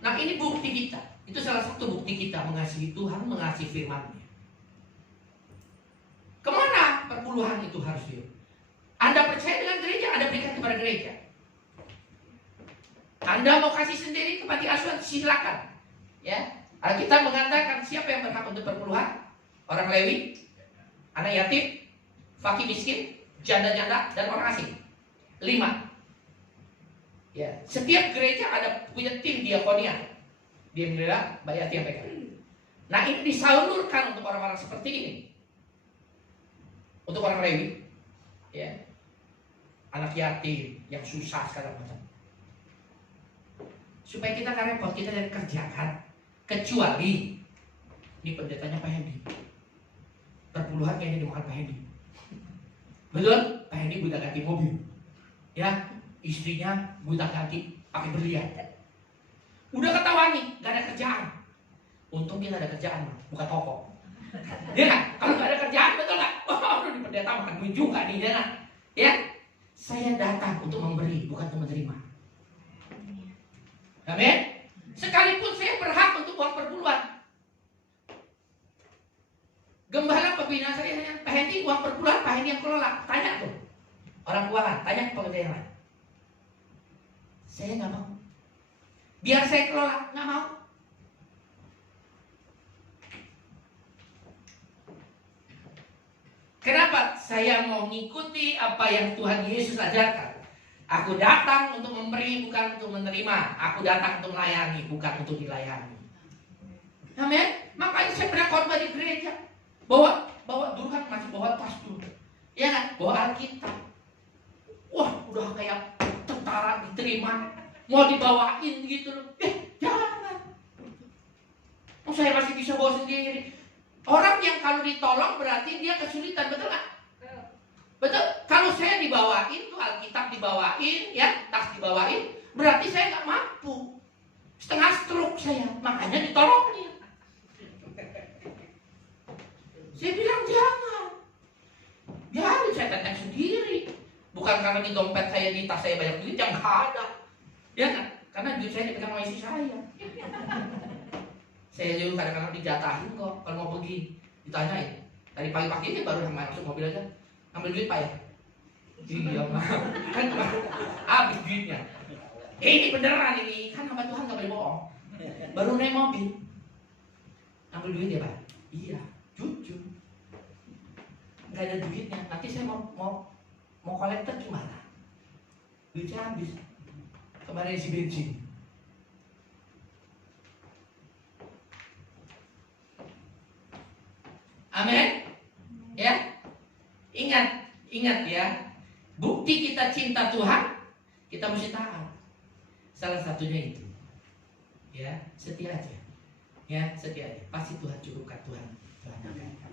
Nah, ini bukti kita. Itu salah satu bukti kita mengasihi Tuhan, mengasihi firman-Nya. Kemana perpuluhan itu harus dia? Anda percaya dengan gereja, Anda berikan kepada gereja. Anda mau kasih sendiri ke panti asuhan, silakan. Ya, Alkitab mengatakan siapa yang berhak untuk perpuluhan? Orang Lewi, anak yatim, fakir miskin, janda-janda, dan orang asing. 5. Ya, setiap gereja ada punya tim diakonia. Dia menilai Mbak Yati yang pegang. Nah, ini disalurkan untuk orang-orang seperti ini. Untuk orang Lewi, ya, anak yatim yang susah segala macam. Supaya kita gak repot, kita dari kerjakan. Kecuali ini pendetanya Pak Hendy. Perpuluhan kayaknya dimakan Pak Hendy. Betul? Pak Hendy buta ganti mobil. Ya, istrinya buta ganti pakai berlian. Udah ketahuan nih, gak ada kerjaan. Untung kita ada kerjaan, buka toko. Ya kan? Kalau gak ada kerjaan, betul gak? Oh, di pendeta makan duit juga nih, ya kan? Ya, saya datang untuk memberi, bukan untuk menerima. Amin. Sekalipun saya berhak untuk uang perpuluhan. Gembala pembina saya hanya Pak Hendy uang perpuluhan, Pak Hendy yang kelola. Tanya tuh orang keuangan, tanya pekerja yang lain. Saya nggak mau. Biar saya kelola, nggak mau. Kenapa? Saya mau mengikuti apa yang Tuhan Yesus ajarkan. Aku datang untuk memberi, bukan untuk menerima. Aku datang untuk melayani, bukan untuk dilayani. Amin. Makanya saya pernah khotbah di gereja. Bawa dulu kan masih bawa tas dulu. Ya kan? Bawa Alkitab. Wah, udah kayak tentara diterima. Mau dibawain gitu loh. Jangan. Oh, saya masih bisa bawa sendiri. Orang yang kalau ditolong berarti dia kesulitan, betul nggak? Betul. Kalau saya dibawain tuh Alkitab dibawain, ya tas dibawain, berarti saya nggak mampu. Setengah stroke saya, makanya ditolongin. Saya bilang jangan. Biarin saya tetap sendiri. Bukan karena di dompet saya, di tas saya banyak duit, yang nggak ada. Ya kan? Karena duit saya dipegang sama istri saya. Saya juga kadang-kadang dijatahin kok kalau mau pergi, ditanyain. Dari pagi-pagi ini baru masuk mobil aja. Ambil duit Pak ya? Iya maaf. Kan habis duitnya. Ini beneran ini. Kan hamba Tuhan gak boleh bohong. Baru naik mobil. Ambil duit ya Pak? Iya. Jujur. Gak ada duitnya. Nanti saya mau kolektor gimana? Duitnya habis. Kemarin isi bensin. Amin. Ya. Ingat ya. Bukti kita cinta Tuhan, kita mesti taat. Salah satunya itu. Ya, setia aja. Ya, setia aja. Pasti Tuhan cukupkan Tuhan.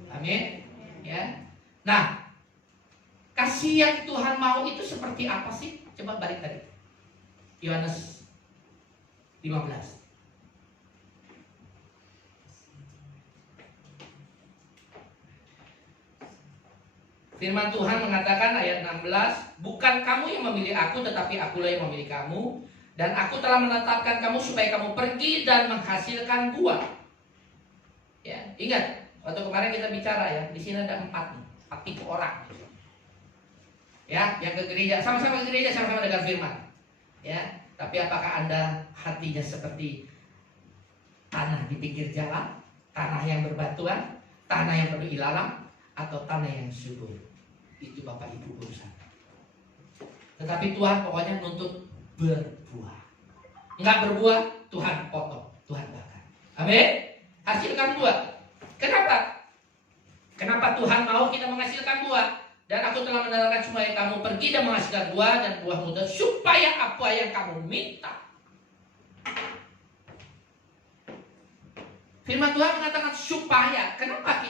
Amin. Ya. Nah, kasih yang Tuhan mau itu seperti apa sih? Coba balik tadi. Yohanes 15. Firman Tuhan mengatakan ayat 16, bukan kamu yang memilih aku, tetapi akulah yang memilih kamu, dan aku telah menetapkan kamu supaya kamu pergi dan menghasilkan buah. Ya, ingat, waktu kemarin kita bicara ya, di sini ada 4 tipe orang. Ya, yang ke gereja, sama-sama ke gereja, sama-sama dengar firman. Ya, tapi apakah Anda hatinya seperti tanah di pinggir jalan, tanah yang berbatuan, tanah yang penuh ilalang, atau tanah yang subur? Itu Bapak Ibu urusan. Tetapi Tuhan pokoknya nuntut berbuah. Enggak berbuah, Tuhan potong, Tuhan bakar. Amin. Hasilkan buah. Kenapa? Kenapa Tuhan mau kita menghasilkan buah? Dan aku telah mendatangkan supaya kamu pergi dan menghasilkan buah dan buah muda, supaya apa yang kamu minta Firman Tuhan mengatakan supaya. Kenapa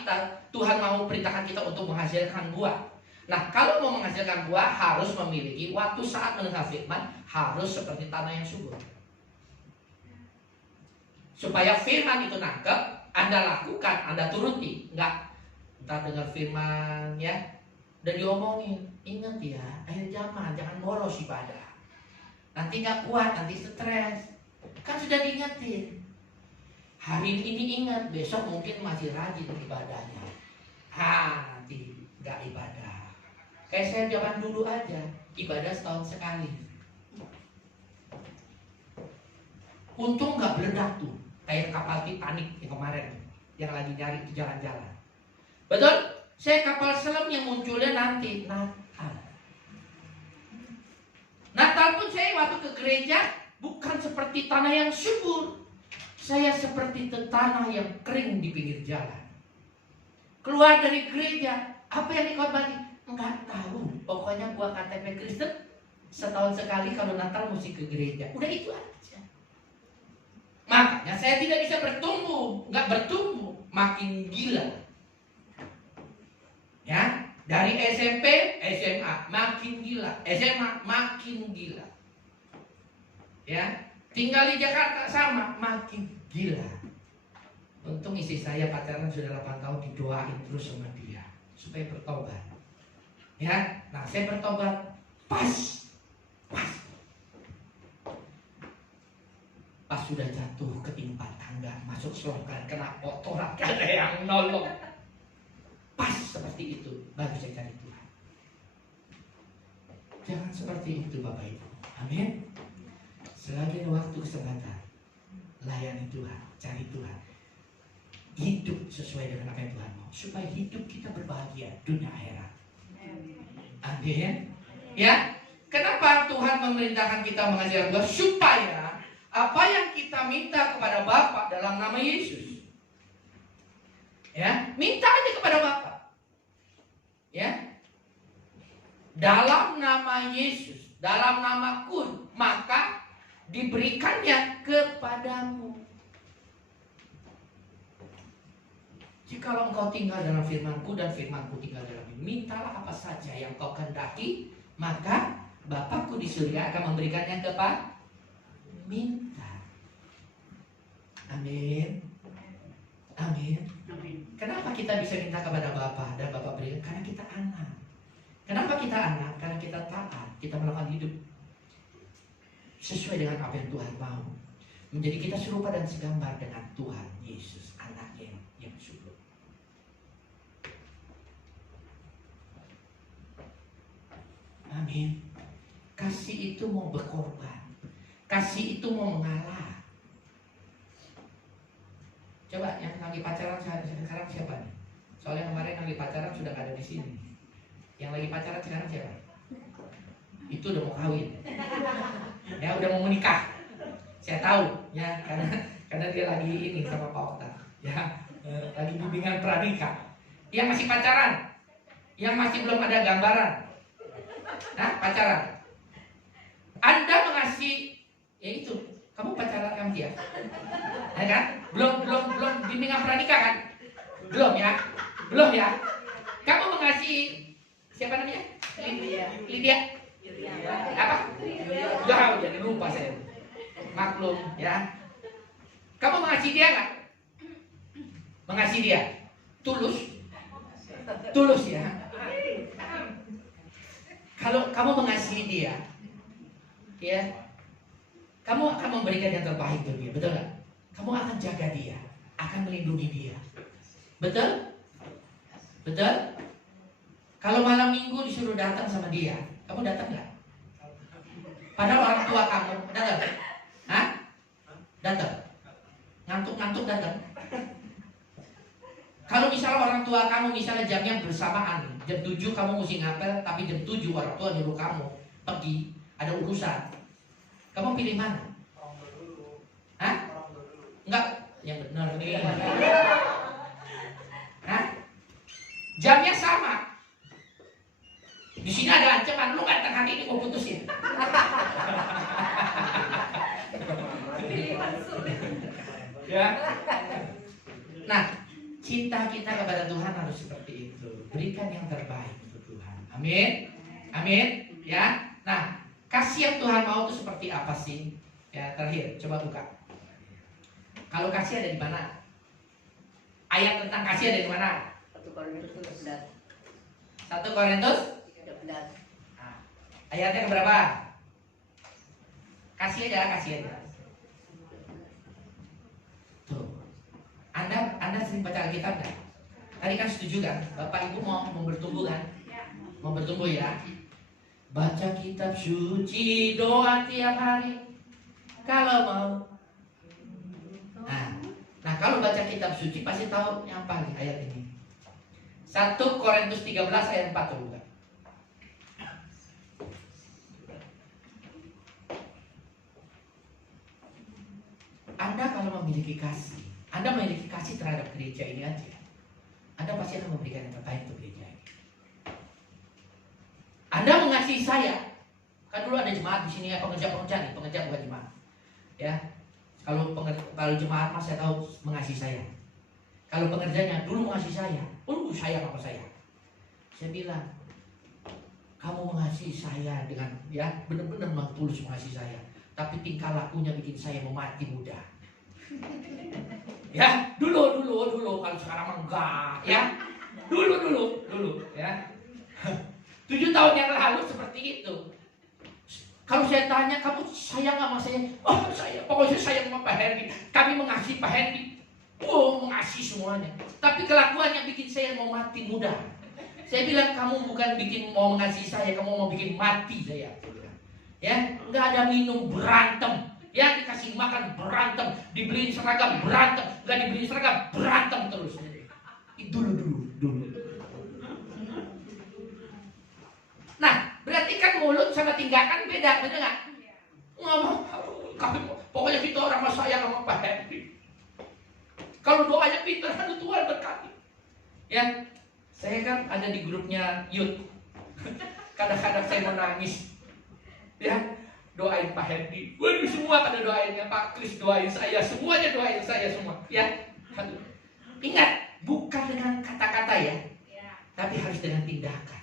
Tuhan mau perintahkan kita untuk menghasilkan buah? Nah, kalau mau menghasilkan buah harus memiliki waktu saat mendengar firman harus seperti tanah yang subur. Supaya firman itu nangkep, Anda lakukan, Anda turuti. Enggak, entah dengar firman ya, dan diomongin. Ingat ya, akhir zaman jangan boros ibadah. Nanti nggak kuat, nanti stres. Kan sudah diingetin. Hari ini ingat, besok mungkin masih rajin ibadahnya. Nanti nggak ibadah. Kayak saya zaman dulu aja, ibadah setahun sekali. Untung nggak meledak tuh, kayak kapal Titanic yang kemarin, yang lagi nyari di jalan-jalan. Betul? Saya kapal selam yang munculnya nanti Natal. Natal pun saya waktu ke gereja bukan seperti tanah yang subur. Saya seperti tanah yang kering di pinggir jalan. Keluar dari gereja, apa yang dikorbankan? Enggak tahu. Pokoknya gua KTP Kristen, setahun sekali kalau Natal mesti ke gereja. Udah itu aja. Makanya saya tidak bisa bertumbuh, enggak bertumbuh, makin gila. Ya, dari SMP, SMA makin gila, SMA makin gila. Ya, tinggal di Jakarta sama, makin gila. Untung istri saya pacaran sudah 8 tahun, didoain terus sama dia supaya bertobat. Ya, nah saya bertobat pas sudah jatuh ketimpa tangga, masuk selokan, kena kotoran, gak ada yang nolong. Pas seperti itu, baru saya cari Tuhan. Jangan seperti itu Bapak Ibu. Amin. Selagi ada waktu kesempatan, layani Tuhan, cari Tuhan. Hidup sesuai dengan apa yang Tuhan mau, supaya hidup kita berbahagia dunia akhirat. Amin. Ya, kenapa Tuhan memerintahkan kita menghasilkan buah? Supaya apa yang kita minta kepada Bapa dalam nama Yesus, ya, minta aja kepada Bapa, ya, dalam nama Yesus, dalam namaku, maka diberikannya kepadamu. Jikalau engkau tinggal dalam firman-Ku dan firman-Ku tinggal dalam ini, mintalah apa saja yang kau kehendaki, maka Bapakku di surga akan memberikannya kepada minta. Amin. Amin. Kenapa kita bisa minta kepada Bapa dan Bapa berikan? Karena kita anak. Kenapa kita anak? Karena kita taat, kita melakukan hidup sesuai dengan apa yang Tuhan mau. Menjadi kita serupa dan segambar dengan Tuhan Yesus, anaknya yang subur. Amin. Kasih itu mau berkorban. Kasih itu mau mengalah. Coba yang lagi pacaran sekarang siapa nih? Soalnya kemarin lagi pacaran sudah gak ada di sini. Yang lagi pacaran sekarang siapa? Itu udah mau kawin. Ya udah mau menikah. Saya tahu ya, karena dia lagi ini sama Pak Okta. Ya, lagi bimbingan pranikah. Yang masih pacaran, yang masih belum ada gambaran. Nah, pacaran. Anda mengasihi, ya itu, kamu pacaran sama dia, ya kan? Belum bimbingan pranikah kan? Belum ya. Kamu mengasihi siapa namanya? Lydia. Apa? Jauh, jadi lupa saya. Maklum ya. Kamu mengasihi dia nggak? Mengasihi dia, tulus ya. Kalau kamu mengasihi dia, ya, kamu akan memberikan yang terbaik untuk dia, betul nggak? Kamu akan jaga dia, akan melindungi dia, betul? Kalau malam minggu disuruh datang sama dia, kamu datang nggak? Padahal orang tua kamu datang, datang, ngantuk datang. Kalau misalnya orang tua kamu misalnya jamnya bersamaan, jam 7 kamu mesti ngapel, tapi jam 7 orang tua nyuruh kamu pergi, ada urusan. Kamu pilih mana? Enggak, yang benar nih. Jamnya sama. Di sini ada ancaman, lu nggak tekan ini mau putusin. Ya. Nah, cinta kita kepada Tuhan harus seperti itu. Berikan yang terbaik untuk Tuhan. Amin. Amin. Ya. Nah, kasih yang Tuhan mau itu seperti apa sih? Ya, terakhir coba buka. Kalau kasih ada di mana? Ayat tentang kasih ada di mana? 1 Korintus 13. 1 Korintus 13. Nah, ayatnya keberapa? Kasih aja. Tuh. Anda sering baca Alkitab kan? Tadi kan setuju kan? Bapak Ibu mau bertumbuh kan? Mau bertumbuh ya? Baca kitab suci, doa tiap hari. Kalau mau. Nah, kalau baca kitab suci pasti tahu yang paling ayat ini. 1 Korintus 13 ayat 4 tuh bukan? Anda kalau memiliki kasih, Anda memiliki kasih terhadap gereja ini aja, Anda pasti akan memberikan yang terbaik untuk gereja ini. Anda mengasihi saya, kan dulu ada jemaat di sini ya, pengerja nih, pengerja bukan jemaat, ya. Kalau jemaat mas saya tahu mengasihi saya. Kalau pengerjanya dulu mengasihi saya, sayang apa saya? Saya bilang, kamu mengasihi saya dengan ya benar-benar tulus mengasihi saya. Tapi tingkah lakunya bikin saya mau mati muda. Ya, dulu kalau sekarang enggak, ya. Dulu, ya. 7 tahun yang lalu seperti itu. Kalau saya tanya, kamu sayang sama saya? Oh, saya, pokoknya sayang sama Pak Hendy. Kami mengasihi Pak Hendy. Oh, mengasihi semuanya. Tapi kelakuan yang bikin saya mau mati muda. Saya bilang, kamu bukan bikin mau mengasihi saya, kamu mau bikin mati saya. Ya, nggak ada minum berantem, ya dikasih makan berantem, dibeliin seragam berantem, nggak dibeliin seragam berantem terus. Dulu. Nah, berarti kan mulut sama tindakan beda, bener nggak? Ngomong, pokoknya kita orang mas sayang sama Pak Hendy. Kalau doanya pintar, kan Tuhan berkati. Ya, saya kan ada di grupnya youth. Kadang-kadang saya mau nangis. Ya, doain Pak Hendy. Waduh, semua pada doainnya Pak Kris, doain saya, semuanya doain saya semua. Ya, ingat, bukan dengan kata-kata ya, tapi harus dengan tindakan.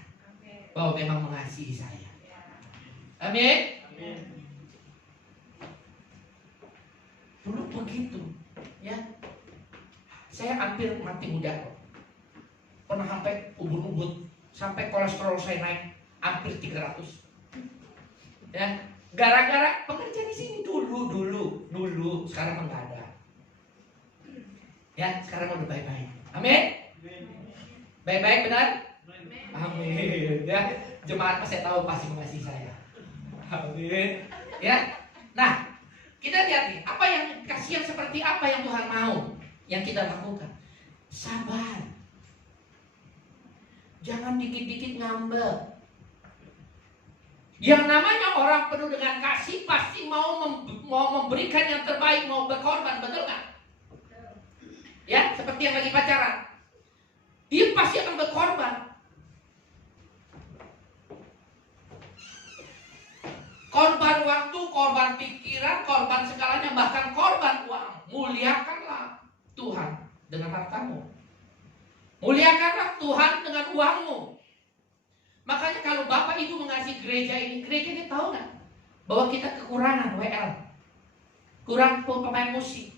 Bahwa memang mengasihi saya. Amin. Dulu begitu, ya. Saya hampir mati muda. Pernah sampai ubun-ubun, sampai kolesterol saya naik hampir 300. Ya, gara-gara pengerja di sini dulu, sekarang enggak ada. Ya, sekarang udah baik-baik. Amin. Baik-baik benar? Amin. Ya, jemaat saya tahu pasti mengasihi saya. Amin. Ya. Nah, kita lihat nih, apa yang kasih yang seperti apa yang Tuhan mau yang kita lakukan. Sabar. Jangan dikit-dikit ngambek. Yang namanya orang penuh dengan kasih pasti mau memberikan yang terbaik, mau berkorban, betul nggak? Ya, seperti yang lagi pacaran, dia pasti akan berkorban. Korban waktu, korban pikiran, korban segalanya, bahkan korban uang. Muliakanlah Tuhan dengan hartamu. Muliakanlah Tuhan dengan uangmu. Makanya kalau Bapak Ibu mengasihi gereja ini tahu nggak bahwa kita kekurangan WL, kurang pemain musik,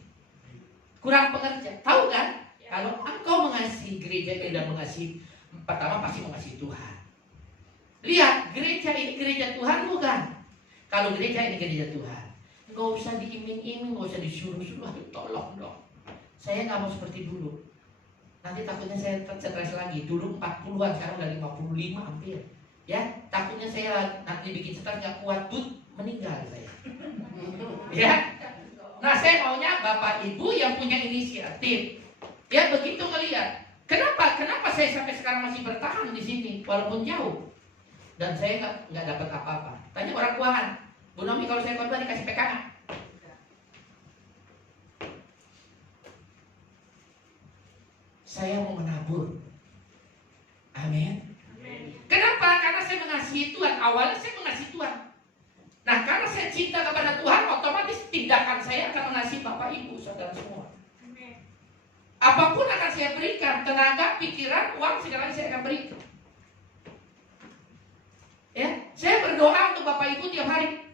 kurang pengerja. Tahu kan? Kalau engkau mengasihi gereja ini dan mengasihi, pertama pasti mengasihi Tuhan. Lihat, gereja ini gereja Tuhan bukan? Kalau gereja ini gereja Tuhan, nggak usah diiming-iming, nggak usah disuruh-suruh. Tolong dong, saya nggak mau seperti dulu. Nanti takutnya saya stres lagi. Dulu 40-an, sekarang udah 55 hampir. Ya, takutnya saya nanti bikin stres nggak kuat, meninggal saya. Ya. Nah, saya maunya Bapak Ibu yang punya inisiatif. Ya, begitu ngelihat. Kenapa saya sampai sekarang masih bertahan di sini walaupun jauh? Dan saya nggak dapat apa-apa. Tanya orang keuangan, Bu Nomi, kalau saya khotbah dikasih PKH? Saya mau menabur. Amin. Kenapa? Karena saya mengasihi Tuhan. Awalnya saya mengasihi Tuhan. Nah, karena saya cinta kepada Tuhan, otomatis tindakan saya akan mengasihi Bapak Ibu, saudara semua. Apapun akan saya berikan, tenaga, pikiran, uang, segalanya saya akan berikan. Ya, saya berdoa untuk Bapak Ibu tiap hari.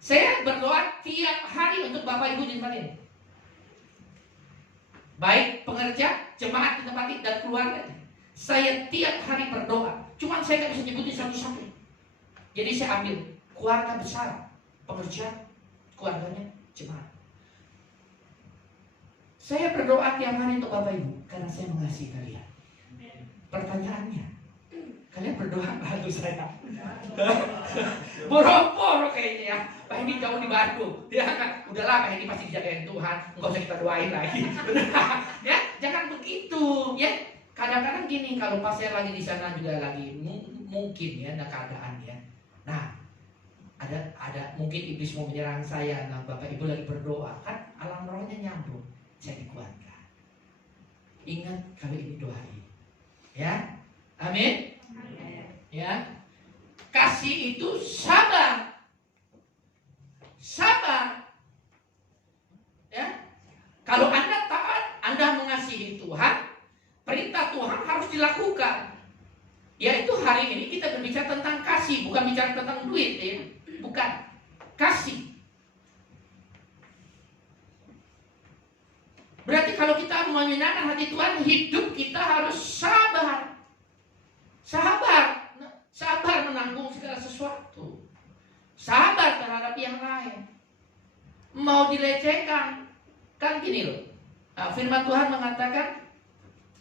Saya berdoa tiap hari untuk Bapak Ibu di tempat ini. Baik pekerja, jemaat di tempat ini, dan keluarga. Saya tiap hari berdoa. Cuman saya nggak bisa nyebutin satu-satu. Jadi saya ambil keluarga besar, pekerja, keluarganya, jemaat. Saya berdoa tiap hari untuk Bapak Ibu karena saya mengasihi kalian. Pertanyaannya, kalian berdoa bantu saya? Boro-boro kayaknya ya. Pak Hedi jauh di Bandung. Ya kan? Udahlah, Pak Hedi pasti dijagain Tuhan. Enggak usah kita doain lagi. Ya, jangan begitu. Ya, kadang-kadang gini, kalau pas saya lagi di sana juga lagi mungkin ya, ada keadaan ya. Nah, ada mungkin iblis mau menyerang saya. Nah, Bapak Ibu lagi berdoa, kan alam rohnya nyambung. Saya dikuatkan. Ingat kalau ini doain. Ya, amin. Ya, kasih itu sabar. Sabar. Ya, kalau Anda taat, Anda mengasihi Tuhan, perintah Tuhan harus dilakukan. Yaitu hari ini kita berbicara tentang kasih, bukan bicara tentang duit, ya. Bukan. Kasih. Berarti kalau kita menyenangkan hati Tuhan, hidup kita harus sabar. Sabar. Sabar menanggung segala sesuatu. Sabar terhadap yang lain. Mau dilecehkan. Kan gini loh. Nah, firman Tuhan mengatakan,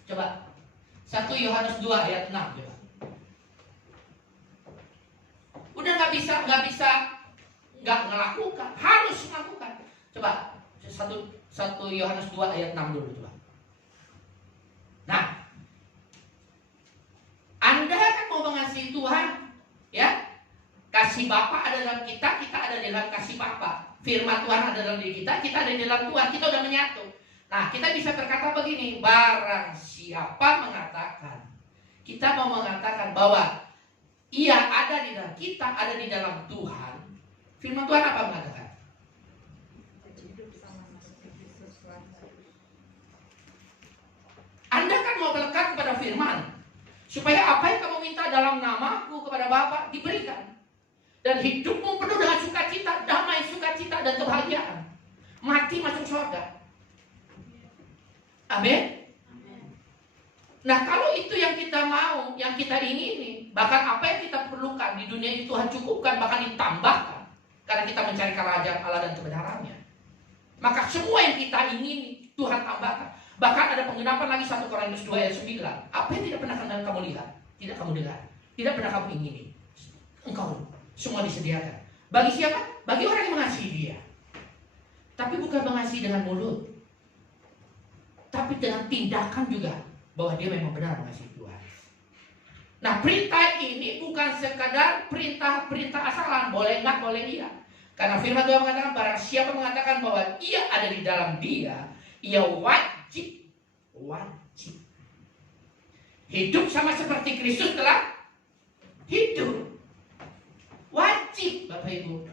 coba 1 Yohanes 2 ayat 6 coba. Udah nggak bisa nggak melakukan, harus melakukan. Coba 1 Yohanes 2 ayat 6 dulu coba. Nah, Anda kan mau mengasihi Tuhan, ya? Kasih Bapa ada dalam kita, kita ada dalam kasih Bapa. Firman Tuhan ada dalam diri kita, kita ada di dalam Tuhan, kita udah menyatu. Nah, kita bisa berkata begini, barang siapa mengatakan, kita mau mengatakan bahwa ia ada di dalam kita, ada di dalam Tuhan. Firman Tuhan apa mengatakan? Anda kan mau melekat kepada firman, supaya apa yang kamu minta dalam namaku kepada Bapa diberikan. Dan hidupmu penuh dengan sukacita, damai, sukacita, dan kebahagiaan. Mati masuk surga. Amin. Nah, kalau itu yang kita mau, yang kita ingini, bahkan apa yang kita perlukan di dunia ini Tuhan cukupkan, bahkan ditambahkan, karena kita mencari kerajaan Allah dan kebenarannya. Maka semua yang kita ingini Tuhan tambahkan. Bahkan ada penggenapan lagi 1 Korintus 2 ayat 9. Apa yang tidak pernah kamu lihat, tidak kamu dengar, tidak pernah kamu ingini, engkau semua disediakan. Bagi siapa? Bagi orang yang mengasihi Dia. Tapi bukan mengasihi dengan mulut, tapi dengan tindakan juga, bahwa dia memang benar mengasihi Tuhan. Nah, perintah ini bukan sekadar perintah asalan, boleh enggak, boleh iya. Karena firman Tuhan mengatakan, barang siapa mengatakan bahwa ia ada di dalam Dia, ia wajib hidup sama seperti Kristus telah hidup. Wajib, Bapak Ibu.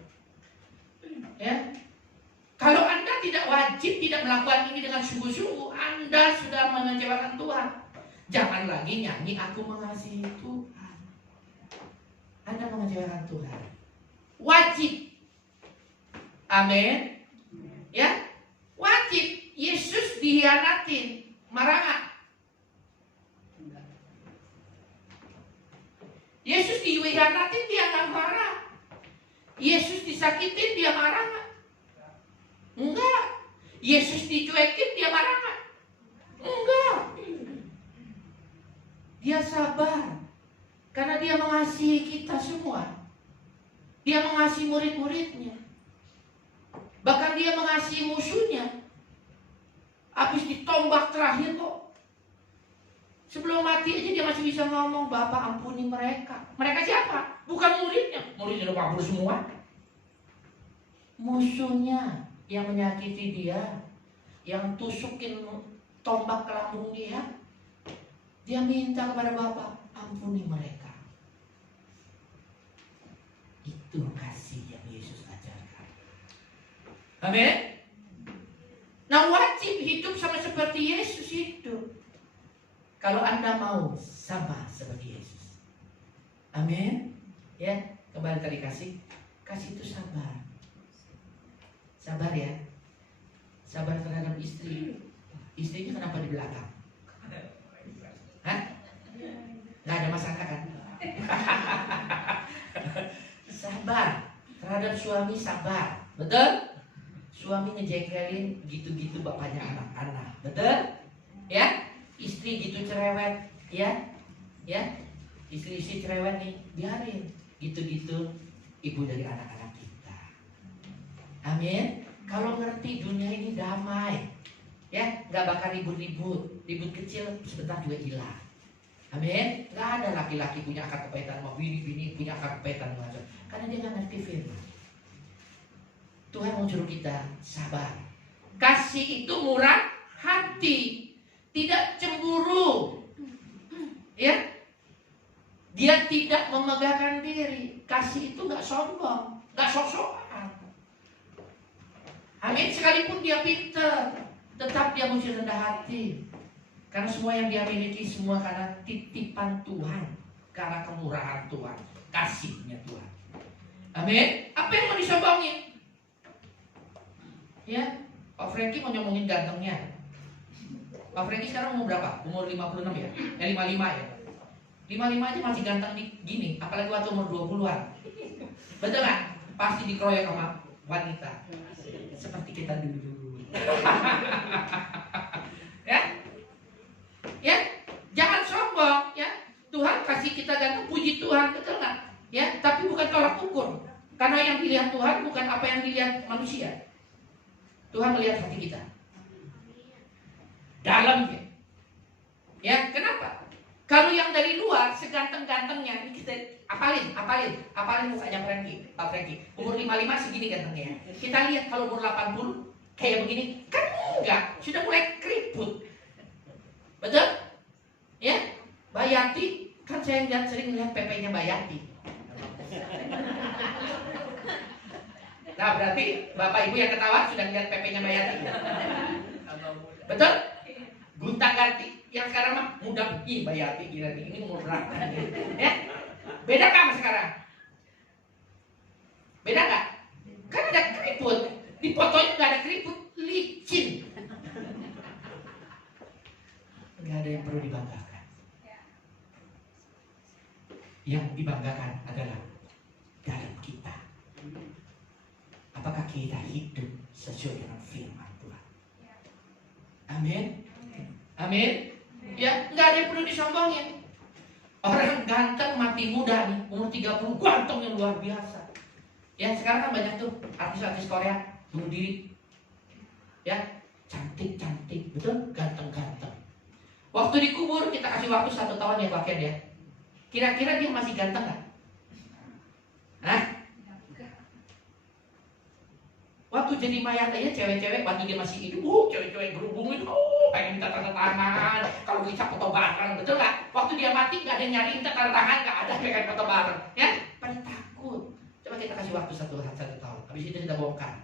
Ya. Kalau Anda tidak wajib, tidak melakukan ini dengan sungguh-sungguh, Anda sudah mengecewakan Tuhan. Jangan lagi nyanyi aku mengasihi Tuhan. Anda mengecewakan Tuhan. Wajib. Amin. Ya, wajib. Yesus dihianatin, marah nggak? Yesus dihianatin, dia nggak marah. Yesus disakitin, dia marah nggak? Enggak. Yesus dicuekin, dia marah nggak? Enggak. Dia sabar karena dia mengasihi kita semua. Dia mengasihi murid-muridnya. Bahkan dia mengasihi musuhnya. Habis ditombak terakhir kok, sebelum mati aja dia masih bisa ngomong, Bapak ampuni mereka. Mereka siapa? Bukan muridnya. Muridnya udah kabur semua. Musuhnya yang menyakiti dia, yang tusukin tombak ke lambung dia, dia minta kepada Bapa, ampuni mereka. Itu kasih yang Yesus ajarkan. Amin. Nah, wajib wajib hidup sama seperti Yesus hidup. Kalau Anda mau sama seperti Yesus. Amin. Ya, kembali tadi kasih itu sabar. Sabar ya. Sabar terhadap istri. Istrinya kenapa di belakang? Hah? Nggak ada masalah kan? Sabar terhadap suami, sabar. Betul? Suami ngejekelin gitu-gitu bapaknya anak-anak. Betul? Ya? Istri gitu cerewet, ya? Ya? Istri-istri cerewet nih, biarin. Gitu-gitu ibu dari anak-anak kita. Amin. Kalau ngerti dunia ini damai, ya, nggak bakal ribut-ribut. Ribut kecil sebentar juga hilang. Amin. Nggak ada laki-laki punya akar kepahitan sama bini punya akar kepahitan sama suami. Karena dia nggak ngerti firman. Tuhan mau suruh kita sabar. Kasih itu murah hati, tidak cemburu. Ya, dia tidak memegahkan diri. Kasih itu nggak sombong, nggak sok-sokan. Amin. Sekalipun dia pintar, tetap dia mesti rendah hati. Karena semua yang dia miliki semua karena titipan Tuhan, karena kemurahan Tuhan, kasihnya Tuhan. Amin. Apa yang mau disombongin? Ya, Pak Franky mau ngomongin gantengnya. Pak Franky sekarang umur berapa? Umur 56 ya? 55 ya? 55 aja masih ganteng gini, apalagi waktu umur 20-an. Betul gak? Pasti dikeroyok sama wanita. Seperti kita dulu. Ya? Ya? Jangan sombong, ya. Tuhan kasih kita ganteng, puji Tuhan, betul gak? Ya, tapi bukan tolak ukur. Karena yang dilihat Tuhan bukan apa yang dilihat manusia. Tuhan melihat hati kita. Dalamnya. Ya, kenapa? Kalau yang dari luar seganteng-gantengnya, ini kita apalin mukanya Pak Franky. Umur 55 segini gantengnya. Kita lihat kalau umur 80 kayak begini, kan enggak, sudah mulai keriput. Betul? Ya, Mbak Yanti, kan saya sering lihat PP-nya Mbak Yanti. Nah, berarti Bapak Ibu yang ketawa sudah lihat PP-nya Mbak Yanti. Betul? Gunta ganti. Yang sekarang mah muda. Ih, Mbak Yanti gila nih, ini umur berapa? Ya? Beda nggak sama sekarang? Beda nggak? Kan ada keriput. Di fotonya nggak ada keriput, licin. Nggak ada yang perlu dibanggakan. Yang dibanggakan adalah dalam kita. Apakah kita hidup sesuai dengan firman Tuhan? Amin. Amin. Ya, nggak ada yang perlu disombongin. Orang ganteng mati muda nih, umur 30, ganteng yang luar biasa. Ya, sekarang kan banyak tuh artis-artis Korea bunuh diri. Ya, cantik-cantik, betul? Ganteng-ganteng. Waktu dikubur kita kasih waktu 1 tahun ya Pak Ken ya. Kira-kira dia masih ganteng nggak? Hah? Waktu jadi mayat aja cewek-cewek waktu dia masih hidup, cewek-cewek berhubung itu, pengen minta tanda tangan, kalau bisa foto bareng, betul nggak? Waktu dia mati nggak ada yang nyari minta tanda tangan, nggak ada pengen foto bareng, ya? Pada takut. Coba kita kasih waktu 1 tahun, habis itu kita bongkar.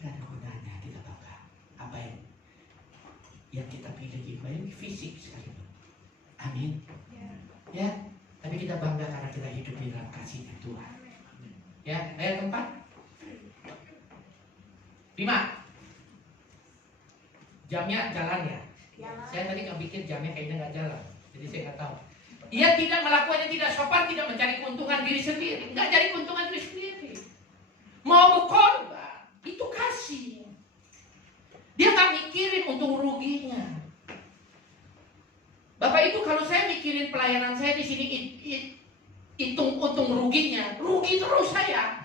Gak ada gunanya kita bongkar. Apa yang kita pilih itu fisik sekali. Amin. Ya, tapi kita bangga karena kita hidup di dalam kasih Tuhan. Ya, ayat keempat. 5. Jamnya jalan ya. Saya tadi nggak pikir jamnya kayaknya nggak jalan, jadi saya nggak tahu. Ia tidak melakukannya tidak sopan, tidak mencari keuntungan diri sendiri, nggak cari keuntungan diri sendiri. Mau berkorban, itu kasih. Dia nggak mikirin untung ruginya. Bapak Ibu, kalau saya mikirin pelayanan saya di sini, hitung untung ruginya, rugi terus saya.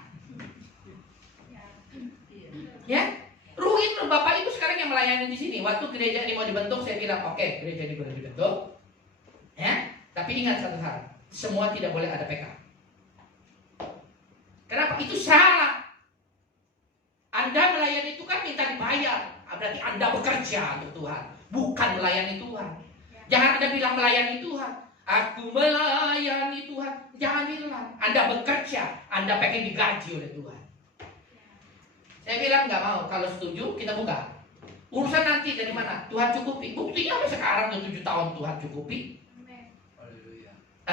Ya, rugi terus. Bapak Ibu sekarang yang melayani di sini. Waktu gereja ini mau dibentuk, saya bilang, oke, gereja ini boleh dibentuk. Ya, tapi ingat satu hal, semua tidak boleh ada PK. Kenapa? Itu salah. Anda melayani itu kan minta dibayar. Berarti Anda bekerja untuk Tuhan, bukan melayani Tuhan. Jangan Anda bilang melayani Tuhan. Aku melayani Tuhan. Jangan bilang. Anda bekerja, Anda pengen digaji oleh Tuhan. Saya bilang nggak mau. Kalau setuju kita buka. Urusan nanti dari mana? Tuhan cukupi. Buktinya sampai sekarang udah 7 tahun Tuhan cukupi.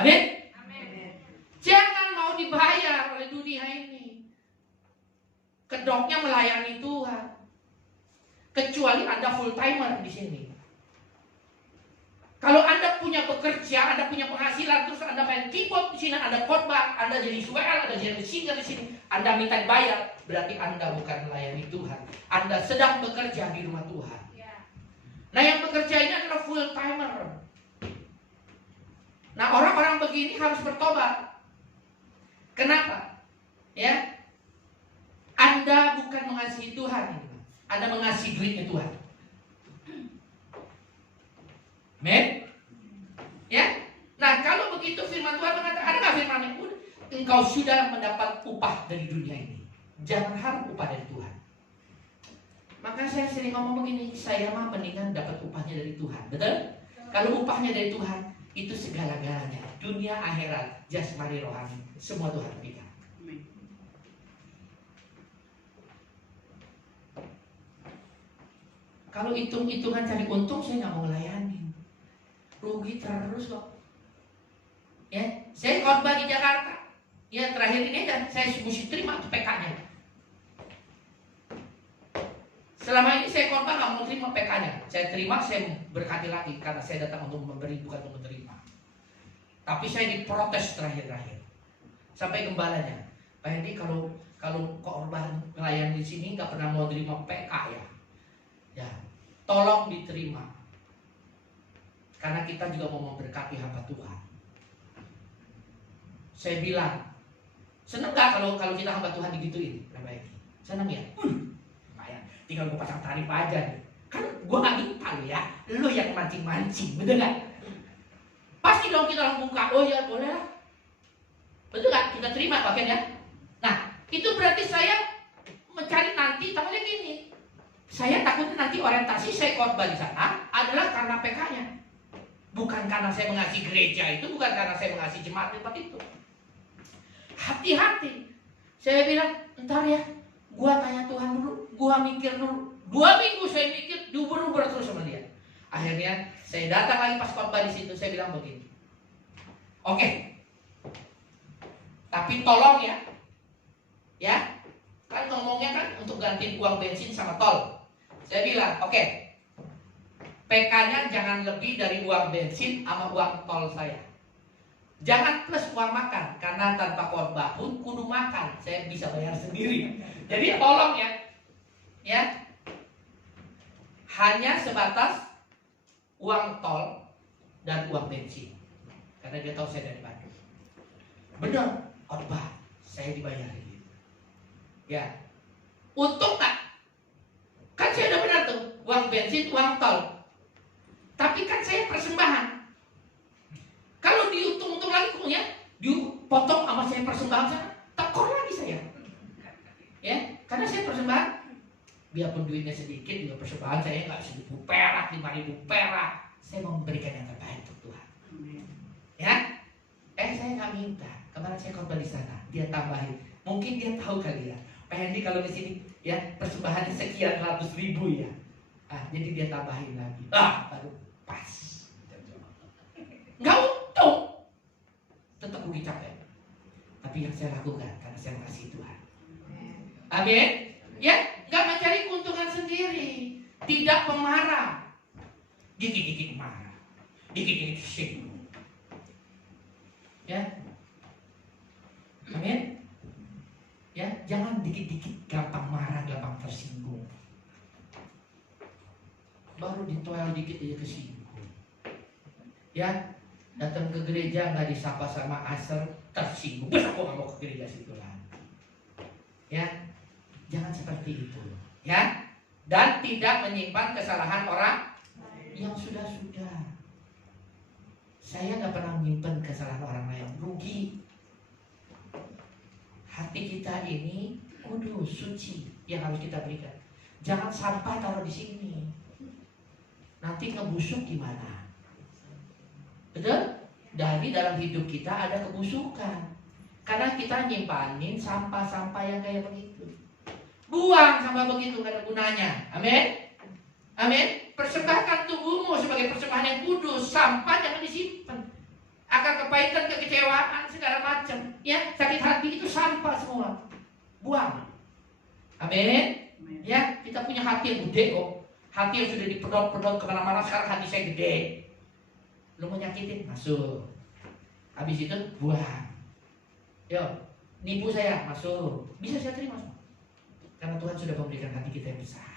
Amin. Jangan mau dibayar oleh dunia ini. Kedoknya melayani Tuhan. Kecuali Anda full timer di sini. Kalau Anda punya bekerja, Anda punya penghasilan, terus Anda main keyboard di sini, Anda khotbah, Anda jadi suara, Anda jadi singer di sini, Anda minta dibayar, berarti Anda bukan melayani Tuhan. Anda sedang bekerja di rumah Tuhan. Nah, yang bekerja ini adalah full timer. Nah, orang-orang begini harus bertobat. Kenapa? Ya, Anda bukan mengasihi Tuhan, Anda mengasihi duitnya Tuhan. Amen. Ya. Nah, kalau begitu firman Tuhan mengatakan, ada nggak firman itu? Engkau sudah mendapat upah dari dunia ini. Jangan harap upah dari Tuhan. Maka saya sering ngomong begini, saya mah mendingan dapat upahnya dari Tuhan. Betul? Kalau upahnya dari Tuhan, itu segala-galanya. Dunia, akhirat, jasmani, rohani, semua Tuhan berikan. Kalau hitung-hitungan cari untung, saya nggak mau melayani. Rugi terus kok. Ya, saya khotbah di Jakarta. Ya, terakhir ini dan saya mesti terima PK-nya. Selama ini saya khotbah nggak mau terima PK-nya. Saya terima, saya berkati lagi karena saya datang untuk memberi, bukan untuk menerima. Tapi saya diprotes terakhir-terakhir. Sampai gembalanya, Pak Hendy, kalau korban nelayan di sini nggak pernah mau terima PK ya. Ya, tolong diterima. Karena kita juga mau memberkati hamba Tuhan. Saya bilang, seneng gak kalau kita hamba Tuhan digituin? Seneng ya? Lumayan, tinggal gue pasang tarif aja nih. Kan gue gak minta lo ya, lo yang mancing-mancing, betul gak? Pasti dong kita langsung buka, oh ya boleh lah. Betul gak? Kita terima bagian ya. Nah, itu berarti saya mencari nanti, tamanya gini. Saya takutnya nanti orientasi saya khotbah di sana adalah karena PK-nya. Bukan karena saya mengasihi gereja itu, bukan karena saya mengasihi jemaat tempat itu. Hati-hati. Saya bilang, entar ya, gua tanya Tuhan dulu, gua mikir dulu. 2 minggu saya mikir, diuber-uber terus sama dia. Akhirnya saya datang lagi pas khotbah di situ, saya bilang begini. Oke. Tapi tolong ya. Ya. Kan ngomongnya kan untuk ganti uang bensin sama tol. Saya bilang, oke. PK-nya jangan lebih dari uang bensin sama uang tol saya. Jangan plus uang makan, karena tanpa khotbah pun kudu makan. Saya bisa bayar sendiri. Jadi tolong ya. Ya. Hanya sebatas uang tol dan uang bensin. Karena dia tahu saya dari Bandung. Benar, khotbah saya dibayarin. Ya. Untung tak? Kan saya udah benar tuh, uang bensin, uang tol. Tapi kan saya persembahan. Kalau dihitung-hitung lagi punya, dipotong sama saya persembahan sana, tekor lagi saya. Ya, karena saya persembahan, biarpun duitnya sedikit juga persembahan saya nggak 1.000 perak, 5.000 perak. Saya mau memberikan yang terbaik untuk Tuhan. Ya, saya nggak minta. Kemarin saya khotbah di sana, dia tambahin. Mungkin dia tahu kali ya. Pak Hendy kalau di sini ya persembahannya sekian ratus ribu ya. Jadi dia tambahin lagi. Baru pas. Nggak untung. Tetap rugi capek. Tapi yang saya lakukan karena saya mengasihi Tuhan. Amin. Ya, nggak mencari keuntungan sendiri. Tidak pemarah. Dikit-dikit marah. Dikit-dikit singgung. Ya. Amin. Ya, jangan dikit-dikit gampang marah, gampang tersinggung. Baru ditoel dikit aja kesinggung. Ya, datang ke gereja nggak disapa sama asal tersinggung. Besok aku nggak mau ke gereja situ lah. Ya, jangan seperti itu. Ya, dan tidak menyimpan kesalahan orang yang sudah-sudah. Saya nggak pernah menyimpan kesalahan orang lain. Rugi. Hati kita ini kudus, suci yang harus kita berikan. Jangan sampah taruh di sini. Nanti ngebusuk gimana? Betul? Dari dalam hidup kita ada kebusukan. Karena kita nyimpanin sampah-sampah yang kayak begitu. Buang sama begitu, gak ada gunanya. Amin. Amin. Persembahkan tubuhmu sebagai persembahan yang kudus. Sampah jangan disimpan. Akan kepahitan, kekecewaan, segala macam. Ya, sakit hati itu sampah semua. Buang. Amin. Ya, kita punya hati yang gede kok. Hati yang sudah dipedot-pedot kemana-mana. Sekarang hati saya gede. Lu mau nyakitin, masuk. Habis itu buang. Yo, nipu saya, masuk. Bisa saya terima semua. Karena Tuhan sudah memberikan hati kita yang besar,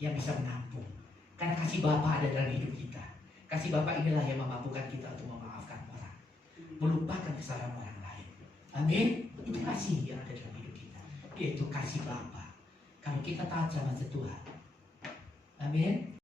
yang bisa menampung. Karena kasih Bapa ada dalam hidup kita. Kasih Bapa inilah yang memampukan kita untuk memaafkan orang, melupakan kesalahan orang lain. Amin. Itu kasih yang ada dalam hidup kita, yaitu kasih Bapa. Kalau kita taat sama Tuhan. Amin.